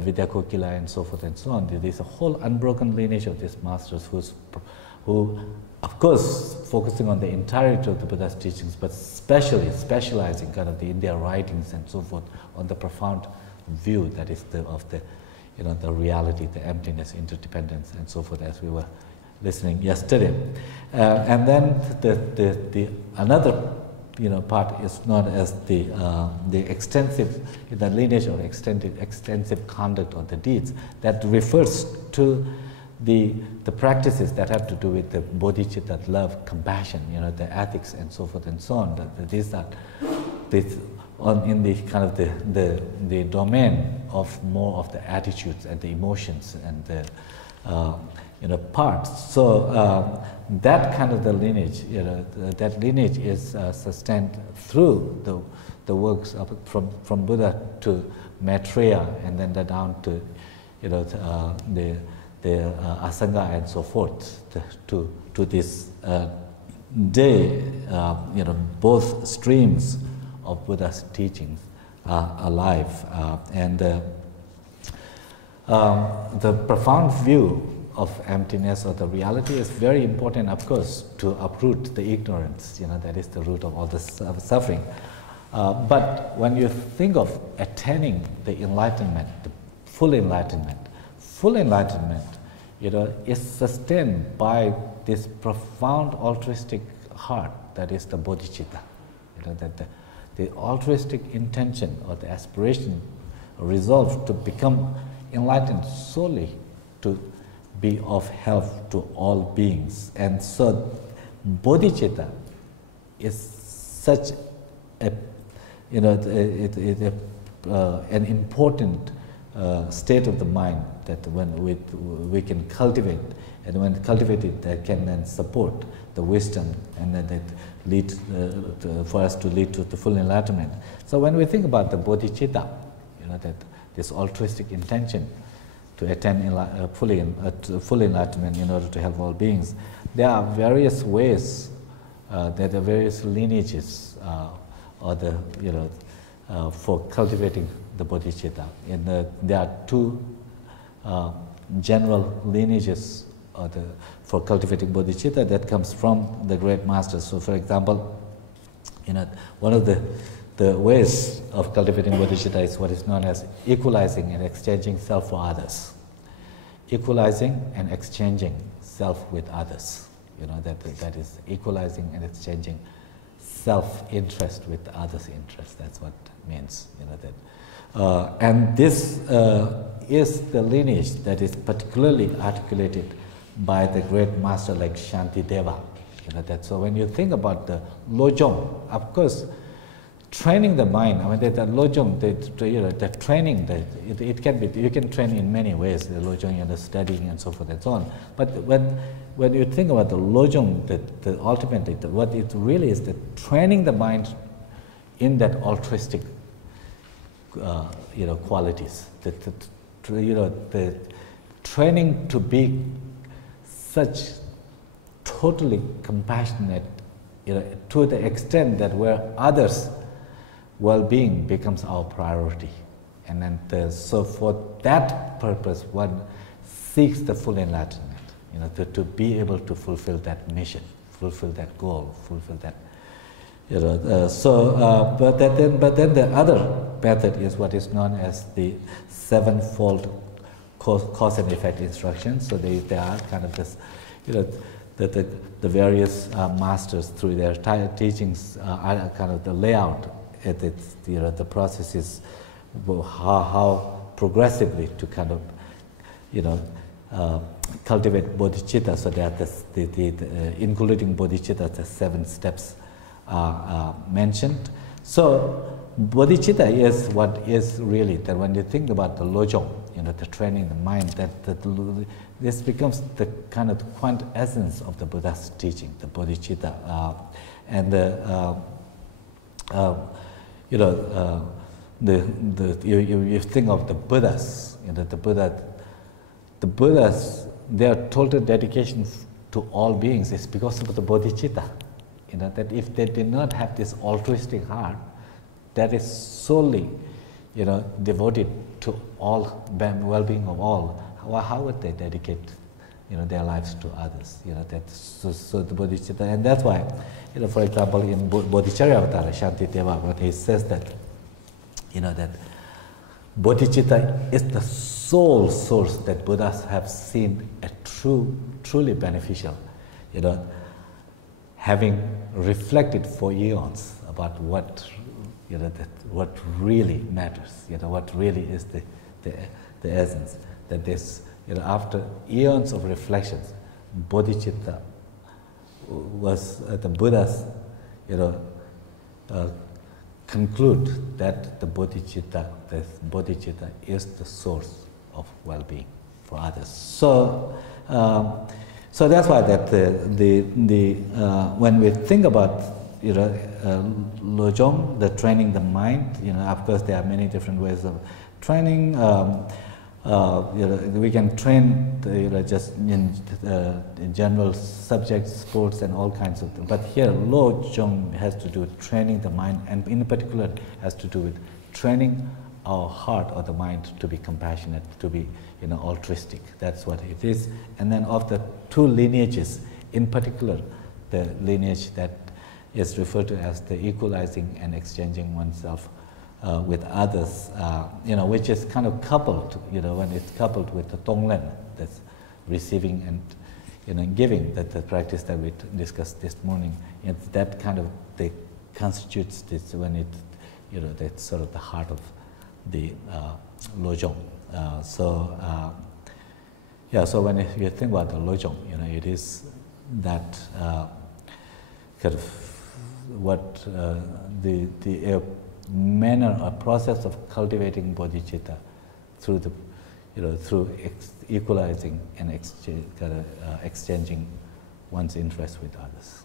Vidyakokila and so forth and so on. There is a whole unbroken lineage of these masters who, of course, focusing on the entirety of the Buddha's teachings, but specializing kind of in their writings and so forth on the profound view that is of the reality, the emptiness, interdependence, and so forth, as we were listening yesterday. And then the another part is known as the extensive, the lineage or extensive conduct or the deeds that refers to the practices that have to do with the bodhicitta, love, compassion, the ethics and so forth and so on. These are in the kind of the domain of more of the attitudes and the emotions and the parts. So that kind of the lineage, that lineage is sustained through the works up from Buddha to Maitreya, and then down to, you know, the Asanga and so forth, to this day, you know, both streams of Buddha's teachings are alive, and the profound view of emptiness or the reality is very important, of course, to uproot the ignorance. You know, that is the root of all the suffering. But when you think of attaining the enlightenment, the full enlightenment, you know, is sustained by this profound altruistic heart, that is the bodhicitta. You know, that the altruistic intention or the aspiration, resolve to become enlightened solely to be of help to all beings. And so bodhicitta is such a, you know, an important state of the mind that when we can cultivate, and when cultivated, that can then support the wisdom, and then that lead for us to lead to the full enlightenment. So when we think about the bodhicitta, you know, that this altruistic intention to attain full enlightenment in order to help all beings, there are various ways, there are various lineages, or the, you know, for cultivating the bodhicitta. And there are two general lineages for cultivating bodhicitta that comes from the great masters. So, for example, you know, one of the ways of cultivating bodhicitta is what is known as equalizing and exchanging self for others. Equalizing and exchanging self with others. You know, that is equalizing and exchanging self-interest with others' interest. That's what it means. You know, that, and this is the lineage that is particularly articulated by the great master like Shantideva. You know, that. So when you think about the LoJong, of course, training the mind, I mean, the LoJong, you know, the training, it can be, you can train in many ways, the LoJong, you know, studying and so forth and so on. But when you think about the LoJong, ultimately, what it really is, the training the mind in that altruistic, you know, qualities, you know, the training to be such totally compassionate, you know, to the extent that where others' well-being becomes our priority. And then so for that purpose, one seeks the full enlightenment, you know, to be able to fulfill that mission, fulfill that goal, fulfill that, you know. But then the other method is what is known as the sevenfold cause and effect instructions. So they are kind of this, you know, the various masters through their teachings are kind of the layout. You know, the process is how progressively to kind of, you know, cultivate bodhicitta. So that including bodhicitta, the 7 steps are mentioned. So bodhicitta is what is really, that when you think about the LoJong, you know, the training the mind, this becomes the kind of quintessence of the Buddha's teaching, the bodhicitta, and you know, you think of the Buddhas, you know, the Buddhas, their total dedication to all beings is because of the bodhicitta. You know, that if they did not have this altruistic heart, that is solely, you know, devoted to all well-being of all, how would they dedicate, you know, their lives to others? You know, that's so the bodhicitta, and that's why, you know, for example, in Bodhicharyavatara, Shantideva, when he says that, you know, that bodhicitta is the sole source that Buddhas have seen a truly beneficial, you know, having reflected for eons about what, you know, that what really matters, you know, what really is the essence. That this, you know, after eons of reflections, bodhicitta was the Buddhas, you know, conclude that the bodhicitta is the source of well-being for others. So, so that's why that when we think about, LoJong, the training the mind. Of course, there are many different ways of training. We can train just in general subjects, sports, and all kinds of things. But here, LoJong has to do with training the mind, and in particular, has to do with training our heart or the mind to be compassionate, to be altruistic. That's what it is. And then of the two lineages, in particular, the lineage that is referred to as the equalizing and exchanging oneself with others, which is kind of coupled, when it's coupled with the Tokden, that's receiving and giving, that the practice that we discussed this morning, that kind of constitutes this when it, that's sort of the heart of the LoJong. So when you think about the LoJong, it is that kind of what the manner or process of cultivating bodhicitta through the, through equalizing and exchanging one's interest with others.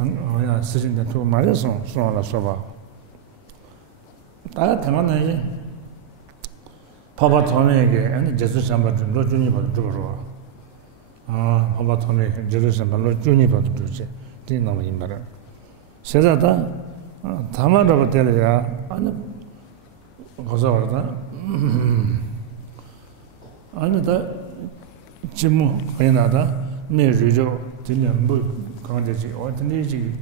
야 스진데 또 말해서 소화라 소바 다 대만에 파바 돈에게 아니 제수 삼바도 로준이 받을 거 파바 돈에 제수 삼바로 로준이 받을 거지 뒤nom은 임바라 세자다 다만으로 되려야 아니 거기서 그러다 아니다 지무 해나다 매주죠 진짜 뭐 강대지 어떤지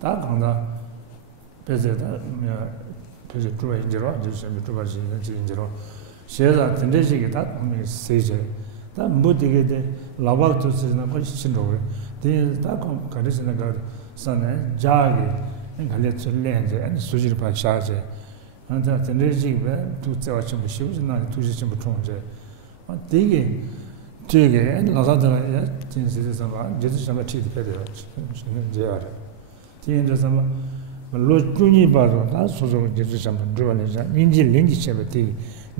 다 강다 배제다 배제 주로 인지로 just 주바지 인지로 세자 된대지게 다 하면 세제 다 못되게 돼 라바도 쓰는 거 신도에 대다 가르치는 거 산에 자기 갈래서 렌제 아니 수지를 봐 샤제 안다 된대지게 두자와 좀 쉬우지나 두지 좀 통제 되게 되게 나사들 진실에서 봐 제대로 좀 치지 돼요 이제 알아 뒤에서 로준이 봐도 다 소소 제대로 좀 들어내자 인지 렌지 챵에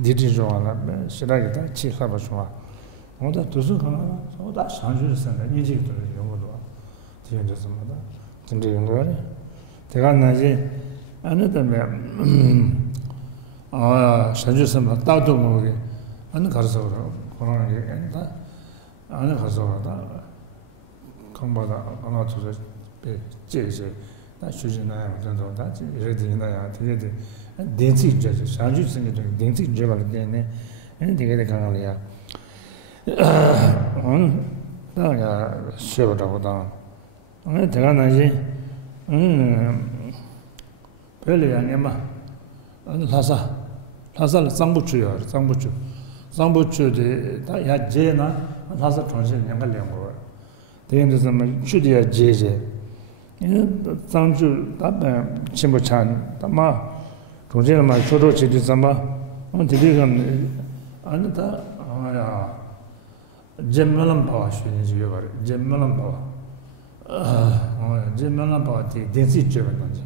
디디조하나 시라게 다 치사바 좋아 오다 도서 가나 오다 상주에서 인지도 영어도 뒤에서 뭐다 근데 영어네 제가 나지 안에다면 상주에서 따도 모르게 안 가서 그러는 게 아니다. 안에 가서 다 강바다 하나 둘 제제 다 수준나야 정도 다 이래되나야 되게 densi 제제 상주 생기도 densi 제발 되네. 아니 되게 강하리야. 나야 쉬어라고다. 아니 내가 나지 별이 아니야. 라사를 상부주요. 상부주의 다 야제나 라사 정신 연결된 거. 대인들서 주디야 제제. 이 상주 답에 침부찬 담아 동제만 초도 지디서마 디디감 안다 아야 잼멜람 바와시니 요바 잼멜람 바와 잼멜람 바와티 데시 제반지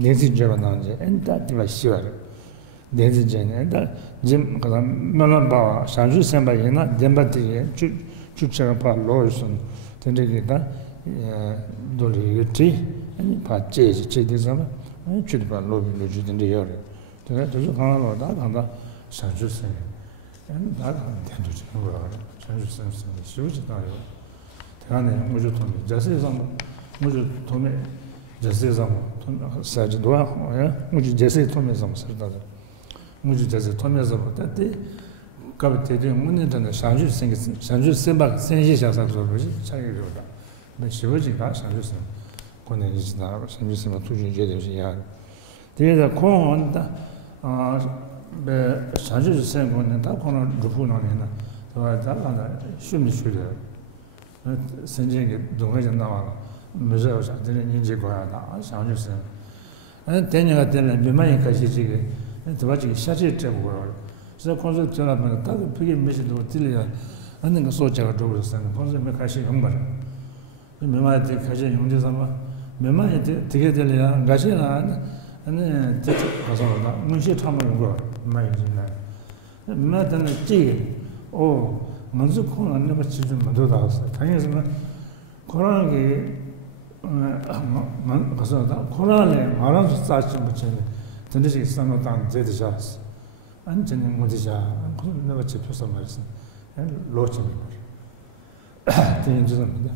데시 제반지 엔다 디바시와 데시 제네 엔다 잼 그다음 멜람 바와 상주 셈바이나 잼바티 추추가 바 로이슨 텐데기다 돌리유티 아니 바제지 제디서마 아니 추드바 로비 주든데 요래 내가 저 강하로다 간다 상주세 엔 나가 된도 주는 거야 상주세 쉬우지도 않아요 대안에 무조 돈이 자세에서 무조 돈에 자세에서 돈 사지도야 무조 자세 돈에서 쓰다 무조 자세 돈에서 그때 갑자기 문제는 상주세가 생시샤서 그러지 차이로다 근데 쉬우지가 상주세 권내지다 상주세가 투주제 되지야 대다 공원다 배 자주 생각하는 다 그런 루프나네나 다가나 쉬는 쉬려 선생이 동해져 나와 무서워 자들은 인지 거야다 자주 생 대녀가 되는 몇만이 가시지게 도와주기 샤지 때고 그래서 콘서 전화만 딱 그게 메시지도 들려야 하는 거 소자가 들어서 콘서 몇 가시 한번 몇만이 가시 용제삼아 몇만이 되게 들려야 가시나 아니 대체 가서 문시 참는 거 많이 지나 나한테는 찌 먼저 코는 내가 지금 먼저 나왔어 당연히 코로나 게 가서 코로나에 말아서 싸지 못해 전대식 상담 제대자스 안전은 못이자 그런 내가 접해서 말했어 로칭 대인주입니다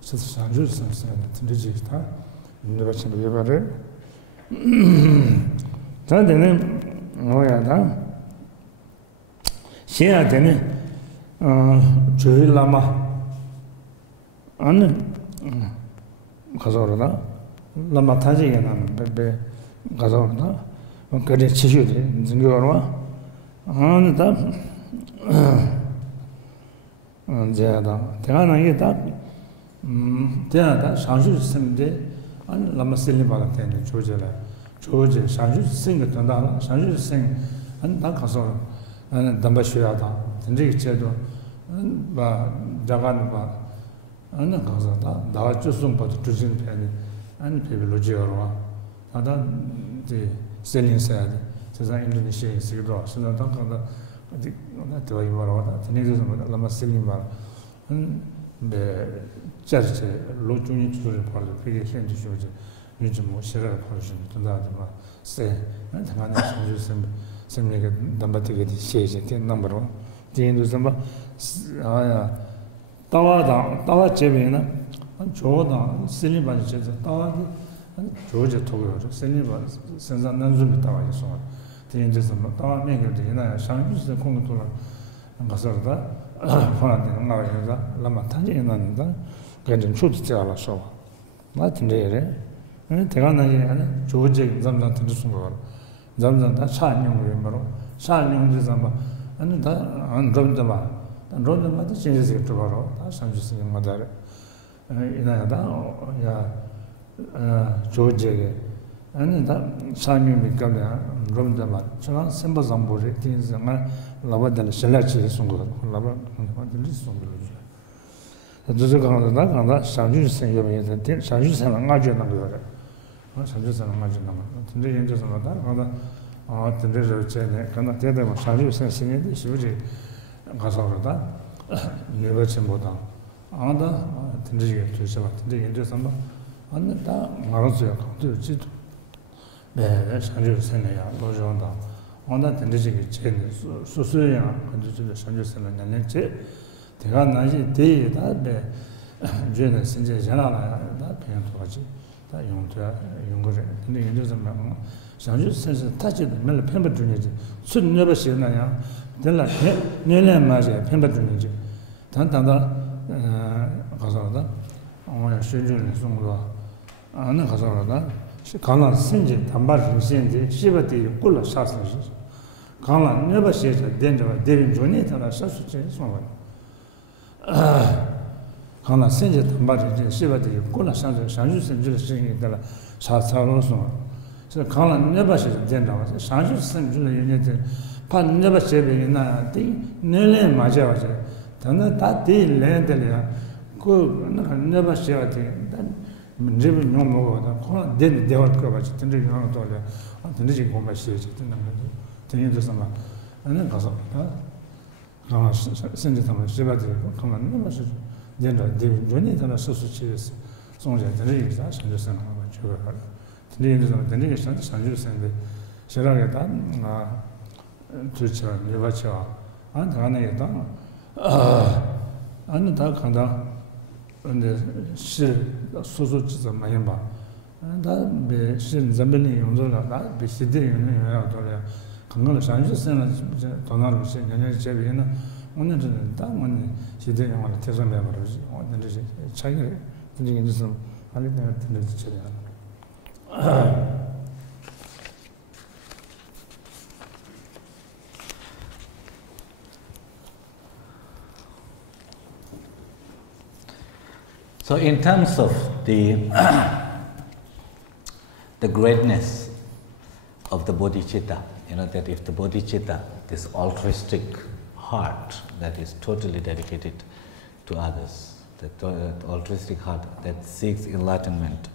그래서 상주 선생님 전대식 다 내가 지금 예발을 저한테는 뭐야다 시야 되는 조일라마 아는 가서 그러다 라마 타지게 나는 베베 가서 그러다 그래 치슈데 증거로 아는다 제가 대가는 이게 다 대하다 상주 선생님들 안 라마셀리 바라테네 조제 상주 생각 된다 상주 생안 가서 안 담바셔야다 근데 제도 바 자간 바 안나 가서 다 주송 받을 주신 편이 안 페빌로지어로 하다 이제 셀링사야 세상 인도네시아에 쓰기도 쓰는 당가다 어디 나 도와이 말하다 드네서 라마셀리 말 church, LoJong to the part of the Christian to show you Shira portion to that, say, and Hana some number to get the number one. The end of Zamba Tawa Chevina, and Jordan, Siliban, Tawa, and Georgia Togo, Siliban, Senza Nanzumi Tawa, so the end of Zamba Tawa Maker, the United Shanghai, the Congola, and Gasarda, Fonda, Lama Tanjina, getting truth to Allah show. Not in there, and Tegana, Georgia, Zamzan to the Sumber, Zamzan, that Shan Young, Shan Young Zamba, and Romdama, and Romdama changes it tomorrow. That's I'm just saying, Mother. In Georgia, and that Shan Young become Romdama, Chalan, Simba Zambori, things and Lavadal Selechi Sungo, Lava, and the Sungo. The Duzaka, Sanju Sen, Sanju Sen, Margin number. Sanju Sen, Margin number. The angels of that, the desert chain, cannot tell them Sanju Sen, singing, she would Gasarda, never Chimboda. Another, the angels number, and that Marazia, to Chit. Sanju Sen, LoJong. On that, the chain, Susuya, and the Sanju Sen, and Che. Tegan Naji Day that Jena Sinja Jana, that pain to Haji, that younger, and the angels of Mamma. Sanju says, touch it, Mel Pember Drinage, should never see Naya, then like Nela Maja, Pember Drinage. Tantanda Hazarda, on a schedule in Sungla, and Hazarda, she cannot sing it, Tambar from Sindi, Shivati, Kula Shasnas. Kala never says a danger of David Jonet and a substitute someone. Kana senje tambari shiva de kola shanju senju singing de la shatalo so. So kana never she denda shanju senju unit pan never shebe na de nele maja wa dana ta de le de la ko never she de dan jibu nyomo da ko de de wa ko ba tende yo to le tende ji ko ma she tende tende de sama ana kaso senje tamar shiva de kama never she denda de joni tana sosu chis sonja de sa sanju sen ma chuga ha de de de sanju sen de shiraga da na tucha nevacha an dana da an da kanda and shi sosu chis ma yamba da be shin zambeni yonzo da be side yone ya to le kangal sanju sen donar se ne chebe na 오늘 당원이 시대에 와서 태선배 말이지. 오늘 이제 차이가 굉장히 좀 빨리 내가 들려주셔야 So in terms of the greatness of the bodhicitta, you know that if the bodhicitta, this altruistic heart that is totally dedicated to others, that altruistic heart that seeks enlightenment,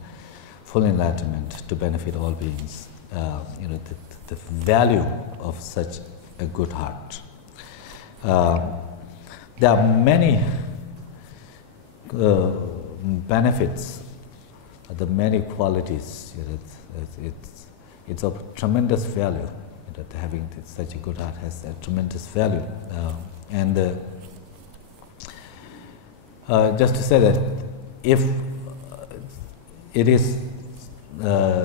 full enlightenment to benefit all beings, you know the value of such a good heart. There are many benefits, the many qualities. You know, it's of tremendous value. That having such a good heart has a tremendous value, and just to say that if it is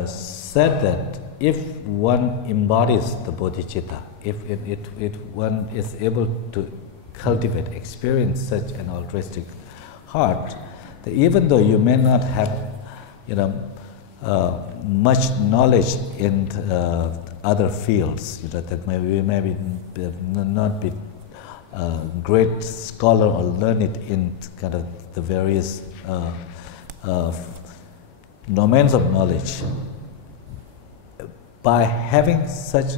said that if one embodies the bodhicitta, if one is able to cultivate, experience such an altruistic heart, that even though you may not have, you know, much knowledge in other fields, you know, that maybe not be great scholar or learned in kind of the various domains of knowledge, by having such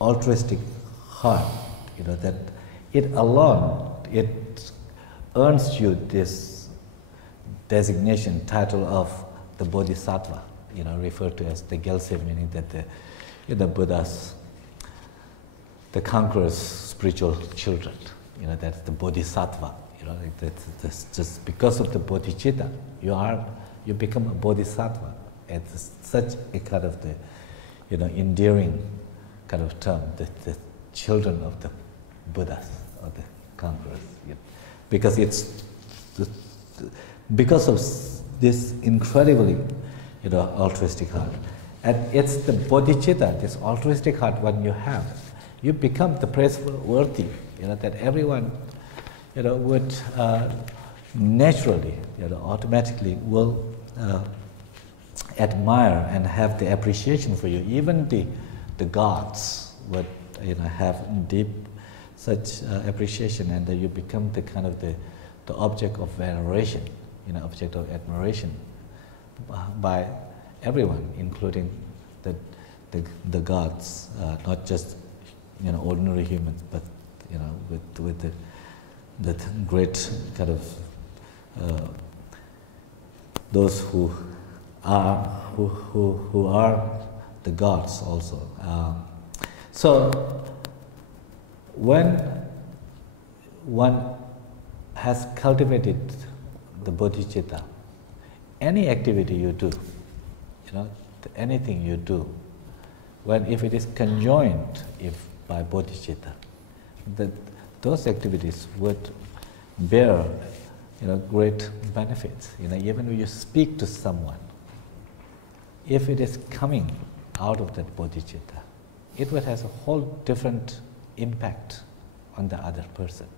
altruistic heart, you know, that it alone, it earns you this designation, title of the Bodhisattva, you know, referred to as the Gyaltse, meaning that the Buddha's, the conqueror's spiritual children, you know, that's the Bodhisattva, you like that's just because of the bodhicitta, you become a bodhisattva. It's such a kind of the, endearing kind of term, the children of the Buddhas or the conquerors, because it's because of this incredibly, altruistic heart, and it's the bodhicitta, this altruistic heart when you have, you become the praiseworthy, that everyone, would naturally, automatically will admire and have the appreciation for you. Even the gods would, have deep such appreciation, and that you become the kind of the object of veneration, object of admiration by everyone, including the gods, not just ordinary humans, but with the great kind of those who are the gods also. So when one has cultivated the bodhicitta, any activity you do, anything you do, if it is conjoined by bodhicitta, those activities would bear, great benefits. Even when you speak to someone, if it is coming out of that bodhicitta, it would have a whole different impact on the other person.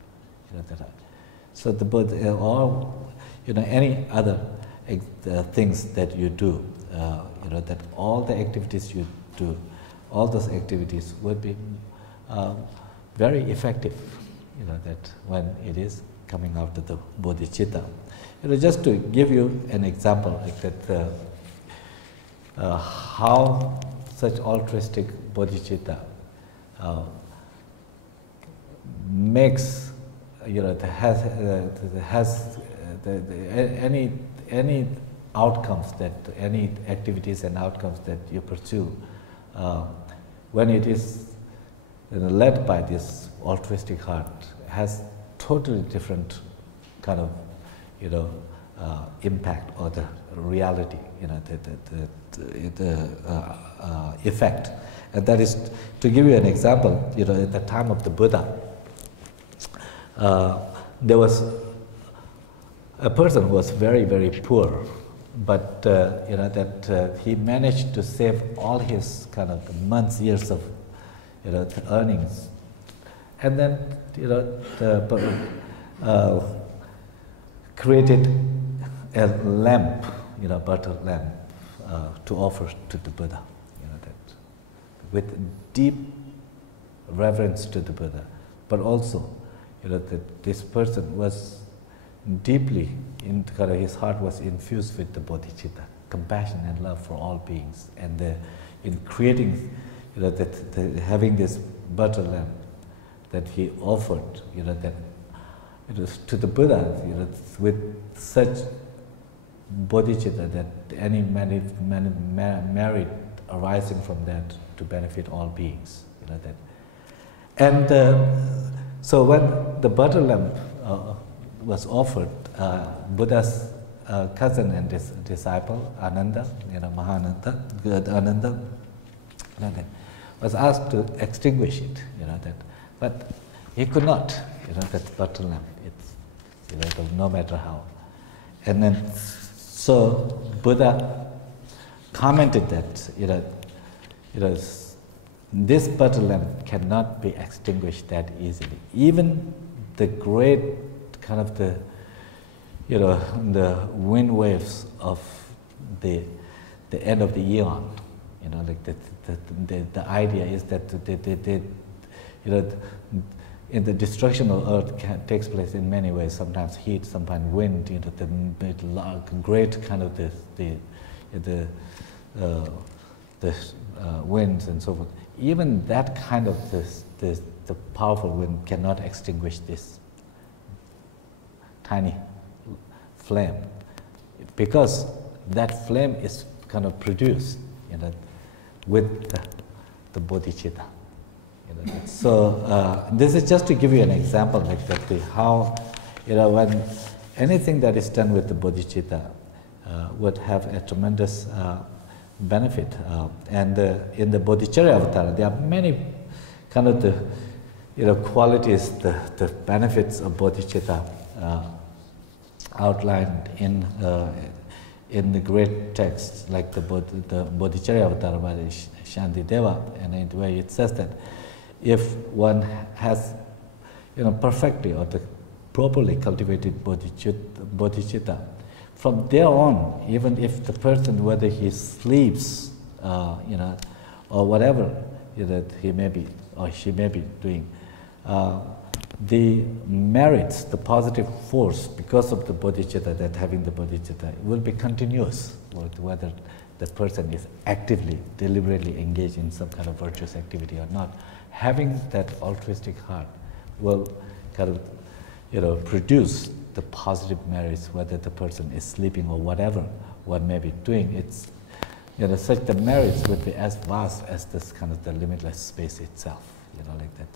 So or any other things that you do, that all the activities you do, all those activities would be very effective. That when it is coming out of the bodhicitta. Just to give you an example like that, how such altruistic bodhicitta makes, has any outcomes that, any activities and outcomes that you pursue, when it is led by this altruistic heart, has totally different kind of, impact or the reality, the effect. And that is, to give you an example, at the time of the Buddha, there was a person who was very, very poor, but he managed to save all his kind of months, years of earnings, and then created a lamp, butter lamp, to offer to the Buddha, that with deep reverence to the Buddha, but also, that this person was deeply, his heart was infused with the bodhicitta, compassion and love for all beings, and in creating, having this butter lamp that he offered, that it was to the Buddha, with such bodhicitta that any merit arising from that to benefit all beings, that. And so when the butter lamp was offered, Buddha's cousin and disciple, Ananda, Mahananda, was asked to extinguish it, that, but he could not, that butter lamp, it's, no matter how. And then, so Buddha commented that, this butter lamp cannot be extinguished that easily. Even the great kind of the wind waves of the end of the eon, like the idea is that in the destruction of earth takes place in many ways. Sometimes heat, sometimes wind. The great kind of the winds and so forth. Even that kind of the powerful wind cannot extinguish this tiny flame, because that flame is kind of produced, with the bodhicitta. So this is just to give you an example, like that, how when anything that is done with the bodhicitta would have a tremendous benefit. And in the bodhicharya avatar, there are many kind of the qualities, the benefits of bodhicitta outlined in the great texts like the bodhicharya avatar by Shantideva, and in the way it says that if one has perfectly or properly cultivated bodhicitta, from there on, even if the person, whether he sleeps, or whatever that he may be or she may be doing, the merits, the positive force because of the bodhicitta, that having the bodhicitta, will be continuous, whether the person is actively, deliberately engaged in some kind of virtuous activity or not. Having that altruistic heart will kind of, produce the positive merits, whether the person is sleeping or whatever one may be doing. It's, such the merits would be as vast as this kind of the limitless space itself, like that.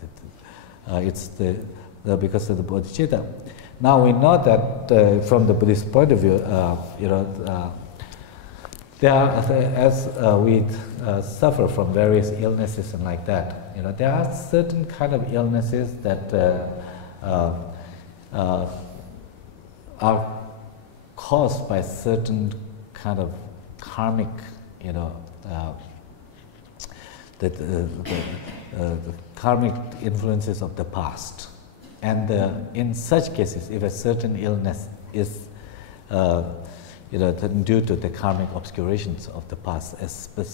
It's because of the bodhicitta. Now we know that from the Buddhist point of view, there are, as we suffer from various illnesses and like that, there are certain kind of illnesses that are caused by certain kind of karmic, the karmic influences of the past. And in such cases, if a certain illness is due to the karmic obscurations of the past,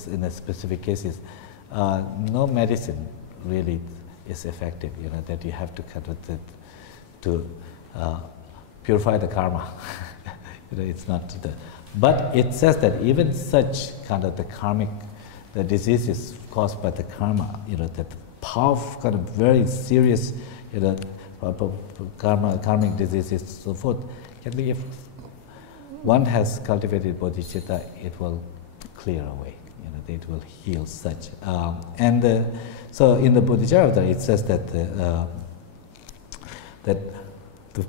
in a specific cases, no medicine really is effective. That you have to kind of to purify the karma. It's not the. But it says that even such kind of the karmic, the diseases caused by the karma, that powerful kind of very serious, karmic diseases, so forth, can be, if one has cultivated bodhicitta, it will clear away. It will heal such. So in the bodhicharya, it says that that the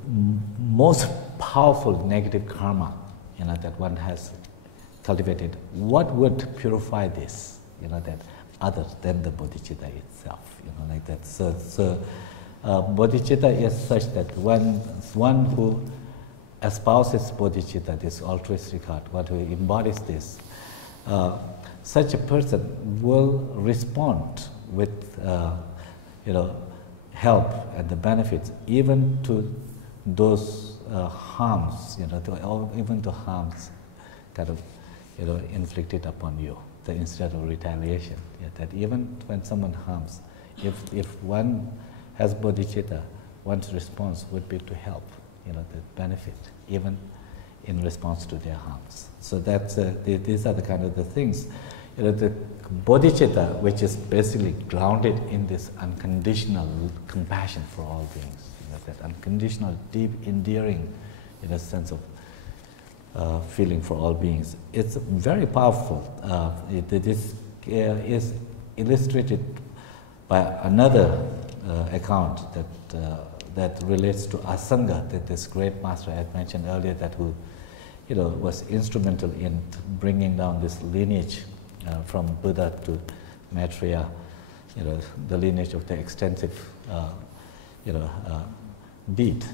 most powerful negative karma, that one has cultivated, what would purify this, that other than the bodhicitta itself, like that. So bodhicitta is such that when one who espouses bodhicitta, this altruistic heart, one who embodies this, such a person will respond with, help and the benefits, even to those harms, even to harms kind of, inflicted upon you, instead of retaliation. That even when someone harms, if one has bodhicitta, one's response would be to help, the benefit, even in response to their harms. So that's these are the kind of the things. The bodhicitta, which is basically grounded in this unconditional compassion for all beings, that unconditional, deep, endearing, sense of feeling for all beings. It's very powerful. This is illustrated by another account that relates to Asanga, that this great master I had mentioned earlier, that who, was instrumental in bringing down this lineage from Buddha to Maitreya, the lineage of the extensive, deed,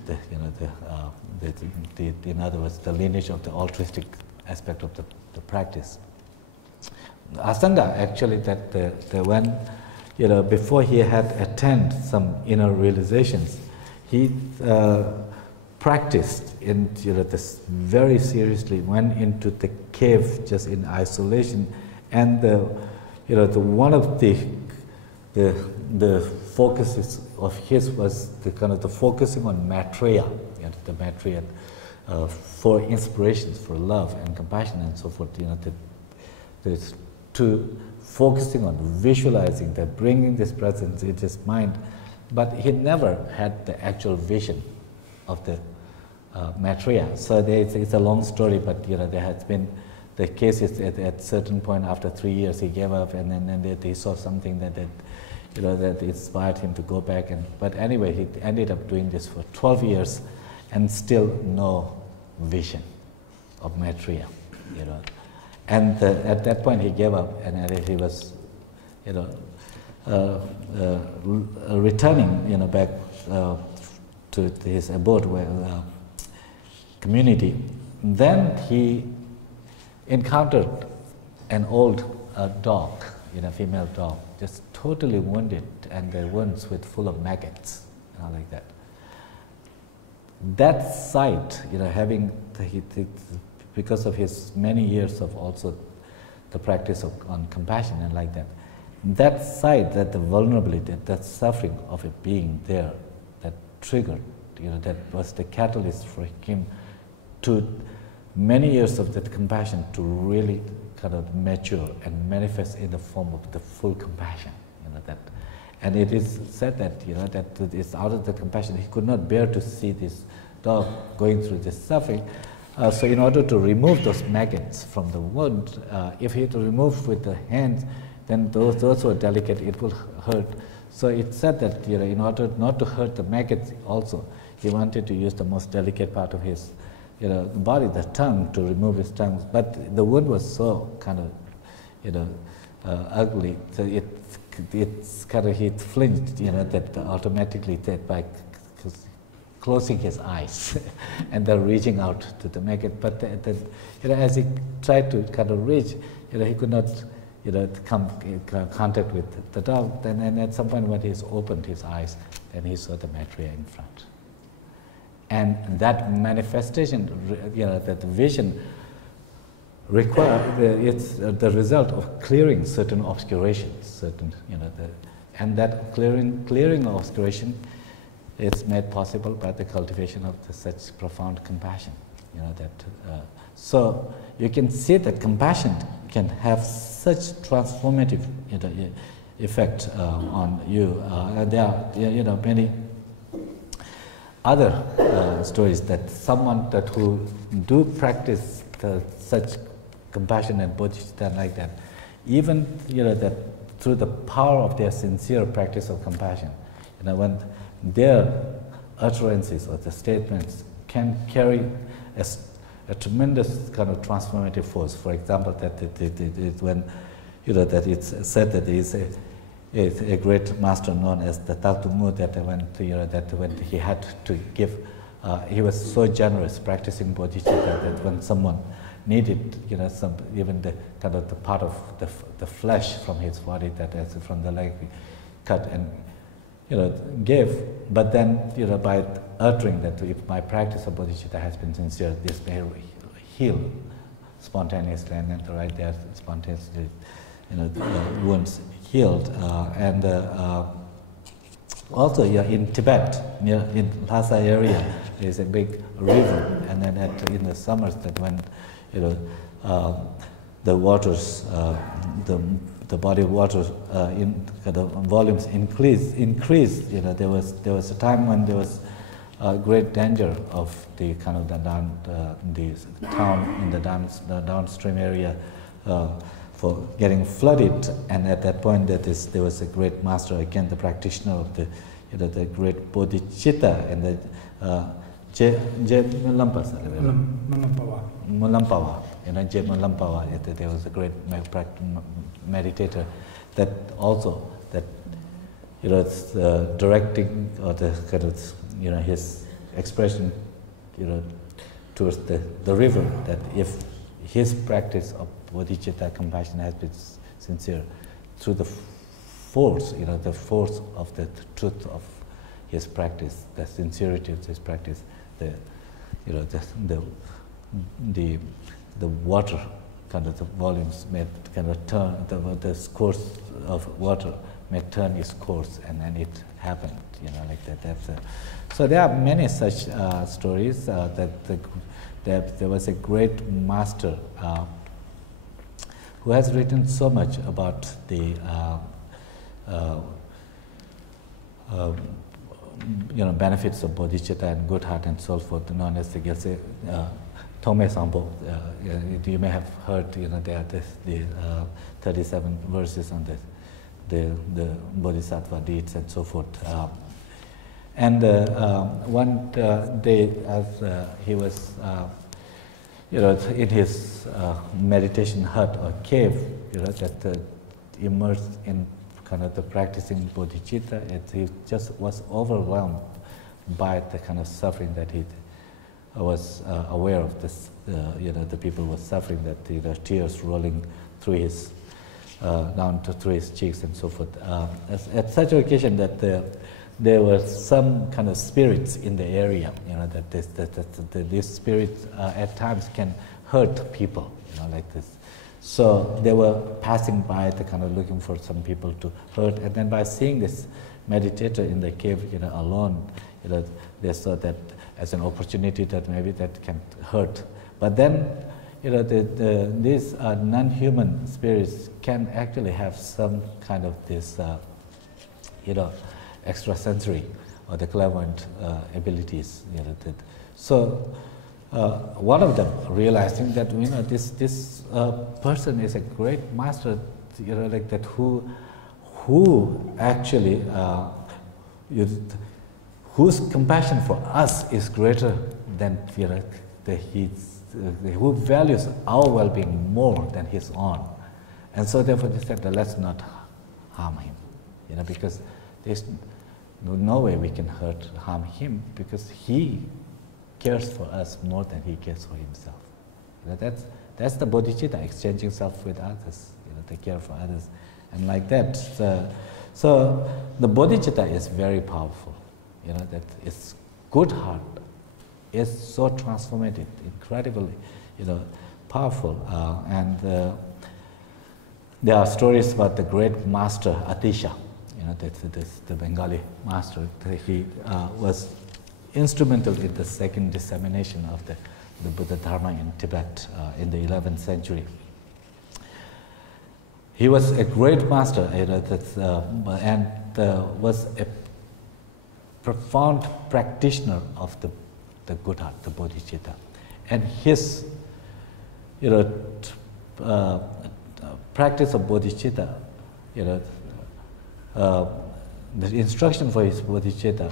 in other words, the lineage of the altruistic aspect of the practice. Asanga, actually, that when, before he had attained some inner realizations, he practiced in, this very seriously, went into the cave just in isolation, and one of the focuses of his was the kind of the focusing on Maitreya, the Maitreya, for inspirations, for love and compassion and so forth, to focusing on visualizing that, bringing this presence in his mind, but he never had the actual vision of the Maitreya. So it's a long story, but there has been the cases at certain point after 3 years he gave up, and then they saw something that that inspired him to go back. But anyway, he ended up doing this for 12 years, and still no vision of Maitreya, you know. And at that point he gave up, and he was, you know, returning, you know, back to his abode, community. Then he encountered an old dog, you know, female dog, just totally wounded, and the wounds with full of maggots, you know, like that. That sight, you know, having because of his many years of also the practice on compassion and like that, that sight, that the vulnerability, that suffering of a being there, that triggered, you know, that was the catalyst for him to many years of that compassion to really kind of mature and manifest in the form of the full compassion, you know, that. And it is said that, you know, that it's out of the compassion, he could not bear to see this dog going through this suffering. So in order to remove those maggots from the wound, if he had to remove with the hands, then those who are delicate, it will hurt. So it said that, you know, in order not to hurt the maggots also, he wanted to use the most delicate part of his, you know, body, the tongue, to remove his tongue. But the wound was so kind of, you know, ugly, so it's kind of, he flinched, you know, that automatically that by closing his eyes and then reaching out to the maggot. But you know, as he tried to kind of reach, you know, he could not, you know, come in contact with the dog. Then at some point when he opened his eyes, then he saw the Maitreya in front. And that manifestation, you know, that vision it's the result of clearing certain obscurations, certain, you know, and that clearing of obscuration, it's made possible by the cultivation of such profound compassion, you know, that. So you can see that compassion can have such transformative, you know, effect on you. There are, you know, many other stories that someone that who do practice such compassion and bodhicitta like that, even, you know, that through the power of their sincere practice of compassion, you know, when their utterances or the statements can carry a tremendous kind of transformative force. For example, that when, you know, that it's said that there is a great master known as the Tatungu, that when, you know, that when he had to give, he was so generous practicing bodhicitta that when someone needed, you know, some, even the kind of the part of the flesh from his body, that is from the leg, cut and, you know, gave. But then, you know, by uttering that, if my practice of bodhicitta has been sincere, this may heal spontaneously, and then right there, spontaneously, you know, the wounds healed. And also, yeah, in Tibet, near in Lhasa area, there is a big river, and then in the summers, that when, you know, the waters, the body of water in the volumes increased. You know, there was a time when there was great danger of the kind of the town in the downstream area for getting flooded. And at that point, there was a great master, again the practitioner of the, you know, the great bodhicitta, and the Mulampawa, you know, Je Mulampawa. There was a great meditator that also, that, you know, it's directing, or the kind of, you know, his expression, you know, towards the river, that if his practice of bodhicitta compassion has been sincere, through the force, you know, the force of the truth of his practice, the sincerity of his practice, the, you know, the water, kind of the volumes may kind of turn, the course of water may turn its course, and then it happened, you know, like that. So there are many such stories that there was a great master who has written so much about the you know, benefits of bodhicitta and good heart and so forth, known as the Gyaltse Tome Sampo. You may have heard, you know, there are the 37 verses on the bodhisattva deeds and so forth. And one day, as he was, in his meditation hut or cave, that immersed in kind of the practicing bodhicitta, he just was overwhelmed by the kind of suffering that he was aware of. This, the people were suffering, that tears rolling through his through his cheeks and so forth. At such an occasion, that there were some kind of spirits in the area, that these spirits at times can hurt people, like this. So they were passing by, the kind of looking for some people to hurt, and then by seeing this meditator in the cave, alone, they saw that as an opportunity that maybe that can hurt. But then, these non-human spirits can actually have some kind of this, extrasensory or the clairvoyant abilities. So one of them realizing that this person is a great master, like that, who actually whose compassion for us is greater than who values our well-being more than his own. And so therefore they said that let's not harm him, because there's no way we can harm him, because he cares for us more than he cares for himself. That's the bodhicitta, exchanging self with others, the care for others, and like that. So the bodhicitta is very powerful, that its good heart is so transformative, incredibly, powerful. And there are stories about the great master Atisha, the Bengali master. He was instrumental in the second dissemination of the Buddha Dharma in Tibet in the 11th century. He was a great master, and was a profound practitioner of the good heart, the bodhicitta. And his practice of bodhicitta, the instruction for his bodhicitta,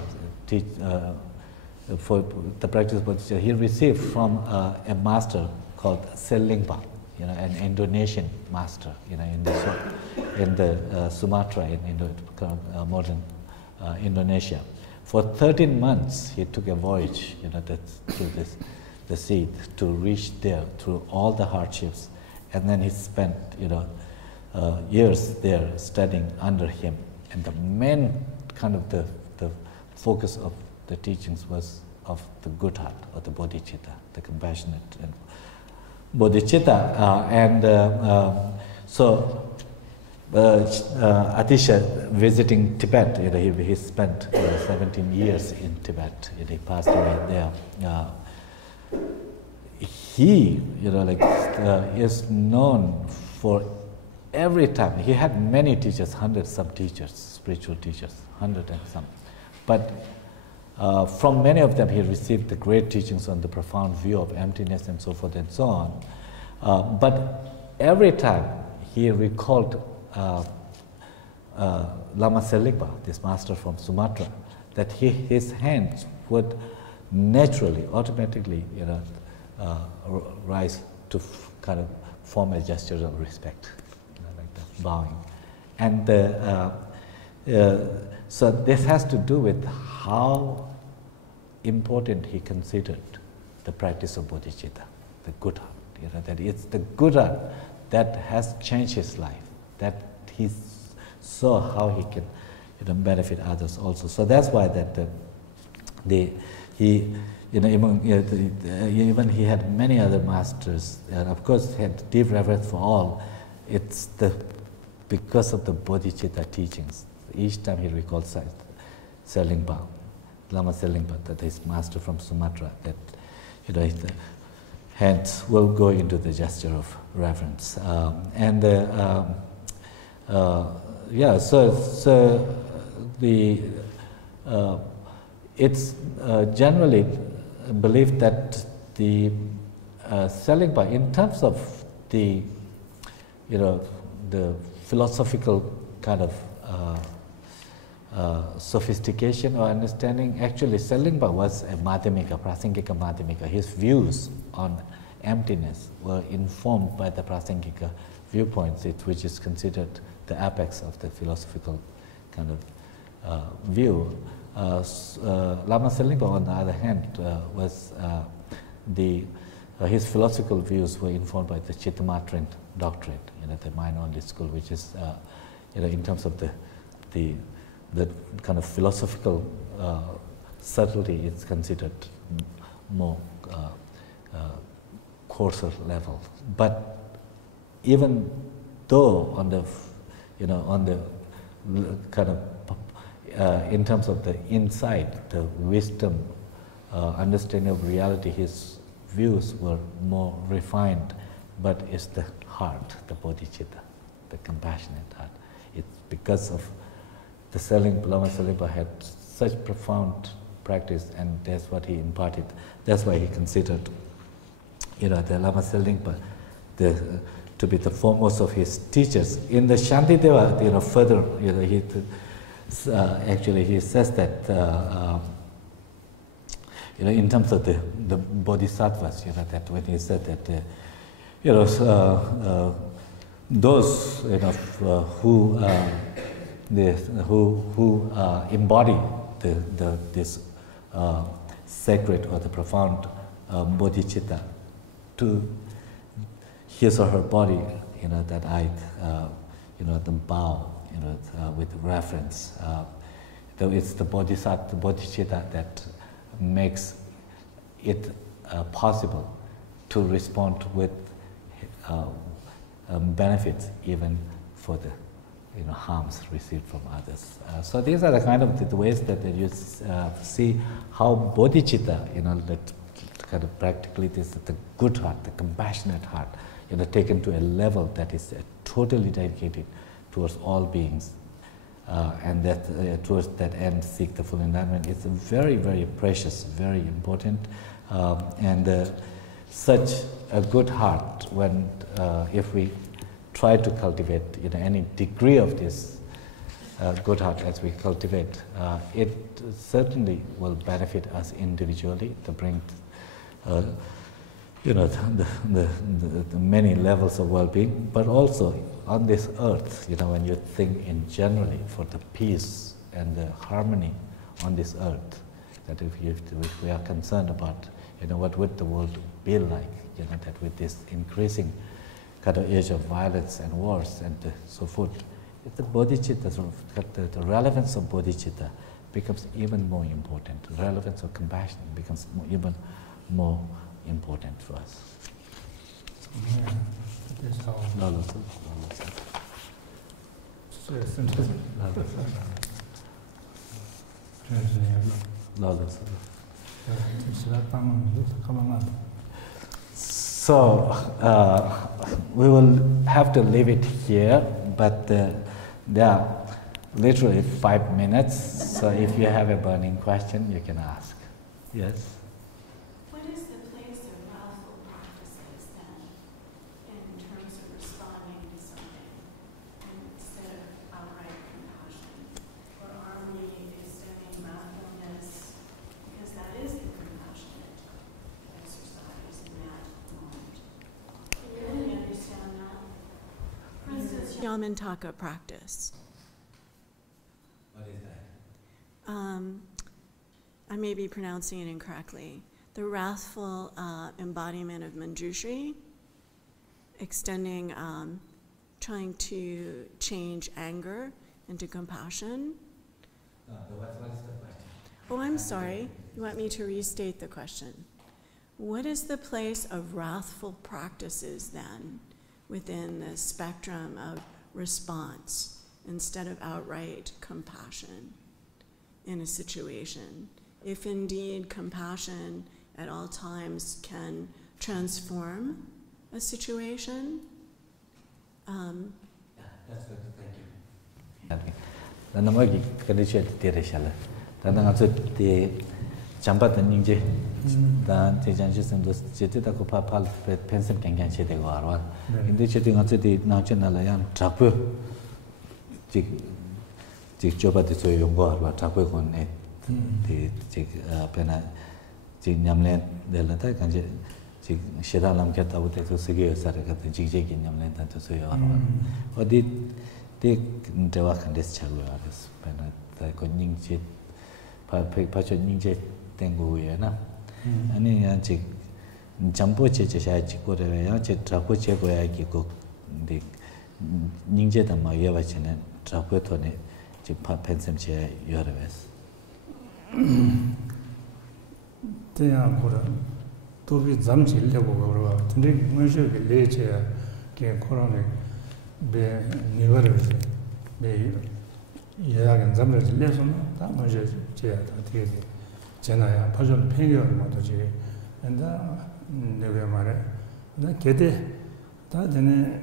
for the practice of bodhicitta, he received from a master called Selingpa, an Indonesian master, in the Sumatra, in modern Indonesia. For 13 months, he took a voyage, through the sea to reach there through all the hardships, and then he spent, years there studying under him. And the main kind of the focus of the teachings was of the good heart, or the bodhicitta, the compassionate and bodhicitta, so Atisha visiting Tibet, he spent 17 years in Tibet. He passed away there. He, is known for every time. He had many teachers, 100 some teachers, spiritual teachers, 100 and some. But from many of them, he received the great teachings on the profound view of emptiness and so forth and so on. But every time he recalled Lama Seligpa, this master from Sumatra, that his hands would naturally, automatically, rise to kind of form a gesture of respect, like that, bowing. And so this has to do with how important he considered the practice of bodhicitta, the good heart. That it's the good heart that has changed his life, that he saw how he can benefit others also. So that's why that even he had many other masters, and of course he had deep reverence for all. It's because of the bodhicitta teachings. Each time he recalled Selingpa, Lama Selingpa, that his master from Sumatra, that his hands will go into the gesture of reverence. It's generally believed that the Selingpa, in terms of the the philosophical kind of sophistication or understanding. Actually, Selingpa was a Madhyamika, Prasangika Madhyamika. His views on emptiness were informed by the Prasangika viewpoints, which is considered the apex of the philosophical kind of view. Lama Selingpa, on the other hand, was his philosophical views were informed by the Chittamatrin doctrine, the mind-only school, which is, in terms of the kind of philosophical subtlety, it's considered more coarser level. But even though on the, on the kind of in terms of the insight, the wisdom, understanding of reality, his views were more refined, but it's the heart, the bodhicitta, the compassionate heart. It's because of the Lama Selingpa had such profound practice, and that's what he imparted. That's why he considered, the Lama Selingpa to be the foremost of his teachers. In the Shantideva, further, he actually he says that in terms of the bodhisattvas, that when he said that those who embody this sacred or the profound bodhicitta to his or her body, that I the bow, with reference. Though it's the bodhicitta that makes it possible to respond with benefits even for the harms received from others. So these are the kind of the ways that you see how bodhicitta, that kind of practically this the good heart, the compassionate heart, taken to a level that is totally dedicated towards all beings, and that towards that end seek the full enlightenment. It's very, very precious, very important, and such a good heart, when if we try to cultivate any degree of this good heart as we cultivate, it certainly will benefit us individually to bring the many levels of well-being, but also on this earth, when you think in generally for the peace and the harmony on this earth, that if we are concerned about, what would the world be like, that with this increasing kind of age of violence and wars and so forth, if the bodhicitta, the relevance of bodhicitta becomes even more important. The relevance of compassion becomes even more important for us. Yeah, that's how. So we will have to leave it here, but there are literally 5 minutes, so if you have a burning question, you can ask. Yes? What is the place of wrathful practices then, in terms of responding to something, instead of outright compassion? Or are we extending wrathfulness, because that is the compassionate exercise in that moment? Do you really understand that? For instance, Yamantaka practice. What is that? I may be pronouncing it incorrectly. The wrathful embodiment of Manjushri, extending, trying to change anger into compassion. What is the question? Oh, I'm sorry. You want me to restate the question? What is the place of wrathful practices then within the spectrum of response instead of outright compassion in a situation? If indeed compassion at all times can transform a situation. That's good, thank you. Then I'm condition Tirishala. Then I'm the Chambat and Ninja. Then the Janjis and those Jetita Papa pencil can get Chete Warwa. In the chatting on the national Layan Trapu jik choba de so yongwa ba takwe kon ne de jik pena jik nyamlen de la ta kan jik shira lam kya ta bote so sige sare ka jik jik nyamlen ta so yo wa di de dewa kan des chagwa ares pena ta ko ning je pa cho ning je tengu ye na ani ya jik jampo che sha jik ko re ya che trapo che ko ya ki ko de ning je ta ma ye ba chen ne trapo to ne pensem che yoreves. Tena kora tobi zamchi lego gora tende manje ke leche ke kora ne be nivarese be ya gan zamre leso ta manje che ta tie jena ya pajo penyo ma to je enda nebe mare da kede ta dene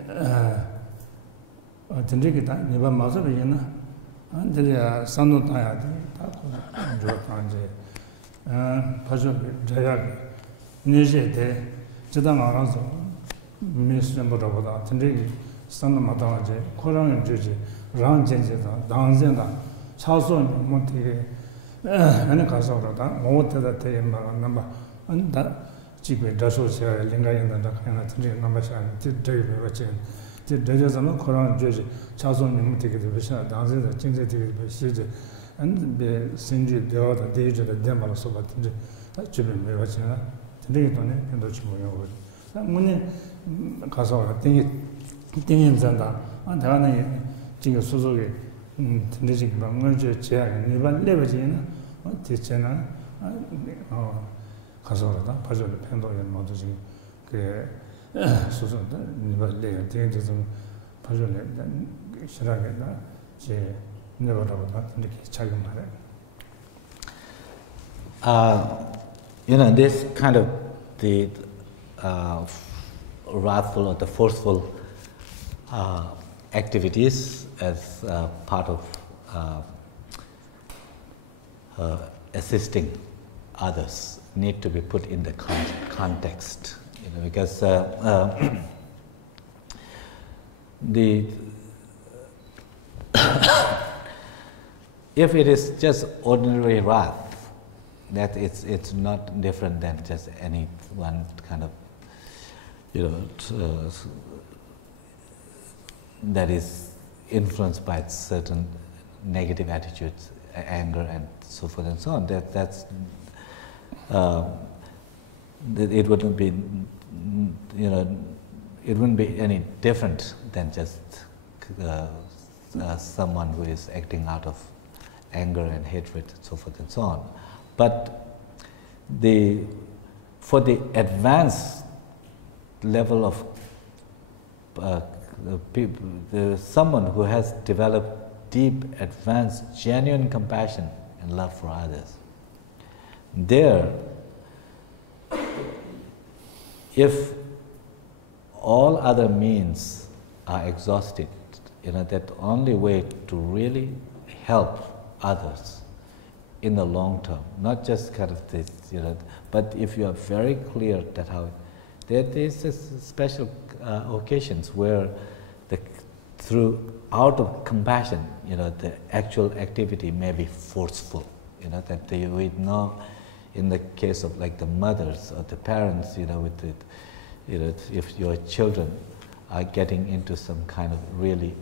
tende ke ta neba maso be na 안들이야 산도 타야 돼. 다 좋아한데. 파저 자야 니제데 저당 알아서 미스점보다 근데 산도 마다하지 코랑은 주지 랑젠제다 당젠다 차소 못해 아니 가서 그러다 못하다 대마 넘바 안다 지금 다소시아 링가연다 가나 근데 넘바샤 되게 버치 대저서는 코랑 주지 차소님 되게 되셔 당세다 진짜 되게 시제 안베 신지 되어다 대저다 데마로 소바든지 주변 매워지나 되게 돈에 편도 좀 모여 문에 가서 땡이 잔다 안 다가는 지금 소속에 근데 지금 먼저 제가 일반 레벨이나 됐잖아 가서 그러다 파절을 편도에 모두 지금 그 소소다 니발레 대해서 파절에 싫어하겠다 제 내가라고다 이렇게 작은 말에 this kind of the wrathful or the forceful activities as part of assisting others need to be put in the context. Because the if it is just ordinary wrath, that it's not different than just any one kind of that is influenced by certain negative attitudes, anger, and so forth and so on. That's it wouldn't be, it wouldn't be any different than just someone who is acting out of anger and hatred, so forth and so on. But for the advanced level of someone who has developed deep, advanced, genuine compassion and love for others, if all other means are exhausted, that the only way to really help others in the long term, not just kind of this, but if you are very clear that how there is special occasions where out of compassion, the actual activity may be forceful, that we know. In the case of like the mothers or the parents, with it, if your children are getting into some kind of really,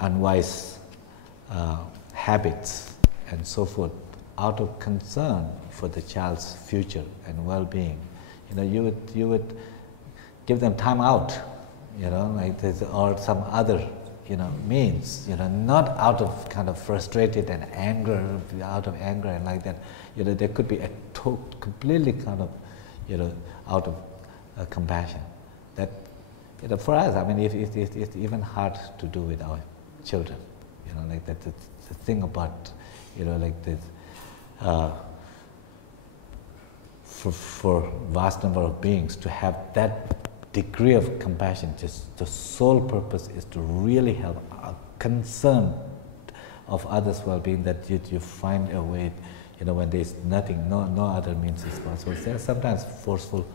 unwise habits and so forth, out of concern for the child's future and well-being, you would give them time out, like this, or some other means, not out of kind of frustrated and out of anger and like that. There could be a completely kind of, out of compassion. That, for us, I mean, it's even hard to do with our children. Like that. The thing about, like this, for vast number of beings to have that degree of compassion, just the sole purpose is to really help, concern of others' well-being, that you find a way, when there's nothing, no other means is possible. There are sometimes forceful,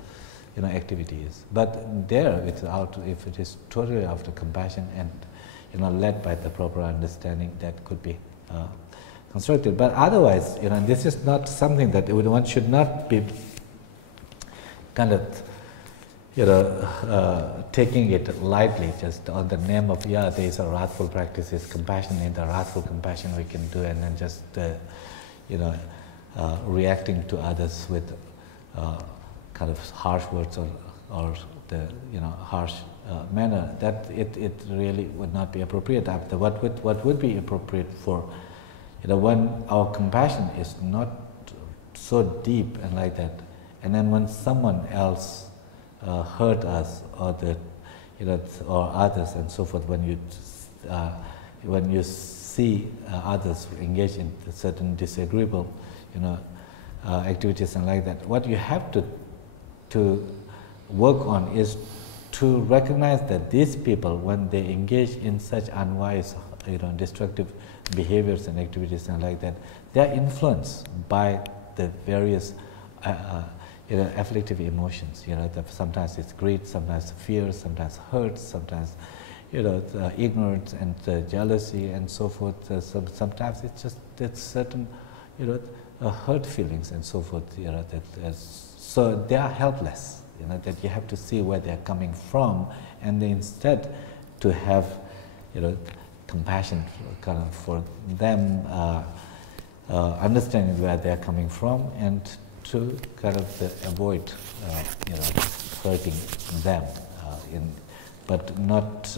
activities, but there it's out. If it is totally out of compassion and, led by the proper understanding, that could be constructed. But otherwise, this is not something that one should not be kind of, taking it lightly, just on the name of, there is a wrathful practice, is compassion, in the wrathful compassion we can do, and then just, reacting to others with kind of harsh words or the, harsh manner, that it really would not be appropriate. What would be appropriate for, when our compassion is not so deep and like that, and then when someone else hurt us, or or others and so forth, when you see others engage in certain disagreeable, activities and like that, what you have to work on is to recognize that these people, when they engage in such unwise, destructive behaviors and activities and like that, they are influenced by the various afflictive emotions. Sometimes it's greed, sometimes fear, sometimes hurt, sometimes ignorance and jealousy and so forth. Sometimes it's certain hurt feelings and so forth. So they are helpless. That you have to see where they are coming from, and then instead to have compassion kind of for them, understanding where they are coming from, and to kind of avoid hurting them, but not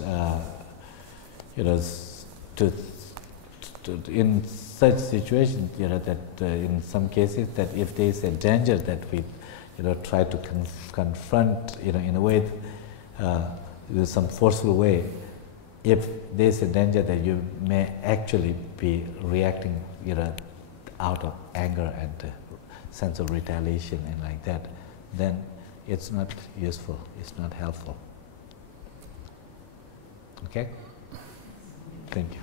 in such situations, that in some cases, that if there is a danger that we try to confront, in a way, in some forceful way, if there is a danger that you may actually be reacting, out of anger and sense of retaliation and like that, then it's not useful, it's not helpful. Okay? Thank you.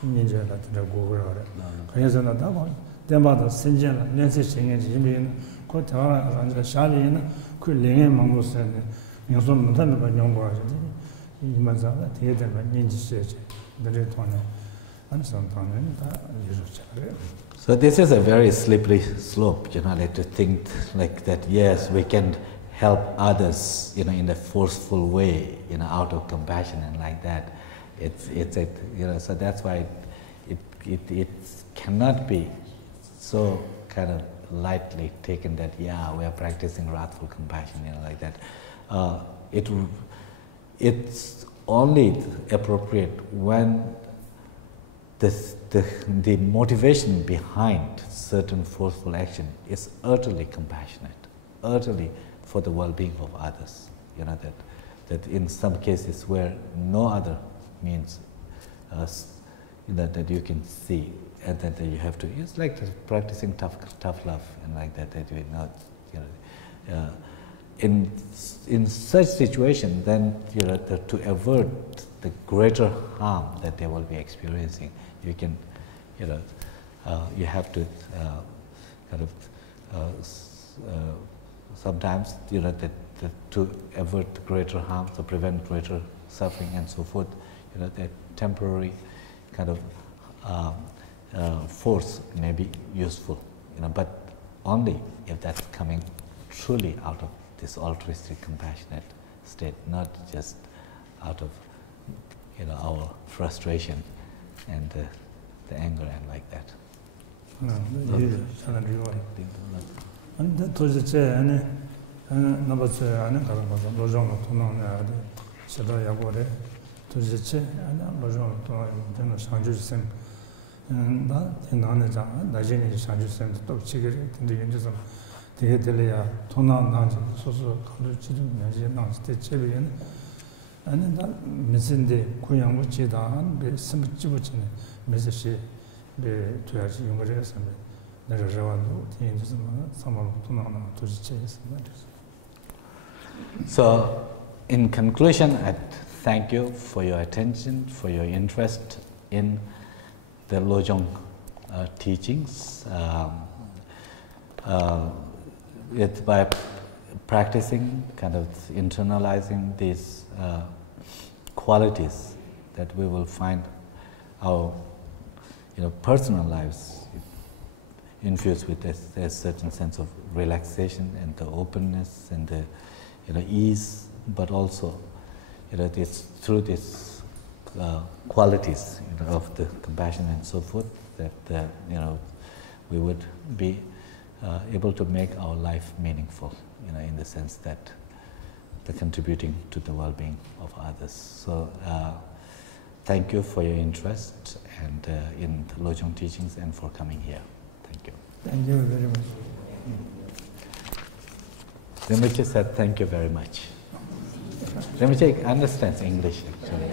Ninja la Google or Kayazana, Demba, Sinjana, Nancy singing, Kota, and the Shalina, Kuling, Mangus, and Yosom, Tanaba, Yongo, Imaza, Theatre, Ninja, the Retona, and sometimes. So this is a very slippery slope, like to think like that, yes, we can help others, in a forceful way, out of compassion and like that. So that's why it cannot be so kind of lightly taken that we are practicing wrathful compassion, like that. It's only appropriate when the motivation behind certain forceful action is utterly compassionate, utterly for the well-being of others. That in some cases where no other means that you can see, and that you have to. It's like practicing tough love and like that. That you know, in such situation, then to avert the greater harm that they will be experiencing, you can, you have to kind of sometimes that to avert greater harm, to prevent greater suffering and so forth. That temporary kind of force may be useful, but only if that's coming truly out of this altruistic, compassionate state, not just out of our frustration and the anger and like that. 도지체 아니 LoJong 또 저는 상주심 나 대나네자 나제니 상주심 또 지게 근데 연주서 되게 들려야 토나나 소소 가르치도 내지 나한테 제비는 아니 나 미신데 고향을 지다한 그 심지부치네 메시지 그 줘야지 용어를 했으면 내가 저완도 뒤에서 상황 토나나 도지체 했습니다. So in conclusion, I thank you for your attention, for your interest in the LoJong teachings. practicing, kind of internalizing these qualities, that we will find our personal lives infused with a certain sense of relaxation and the openness and the ease, but also it's through these qualities of the compassion and so forth that we would be able to make our life meaningful, in the sense that they're contributing to the well-being of others. So thank you for your interest and in the LoJong teachings and for coming here. Thank you. Thank you very much. Rinpoche said thank you very much. Rinpoche understands English actually.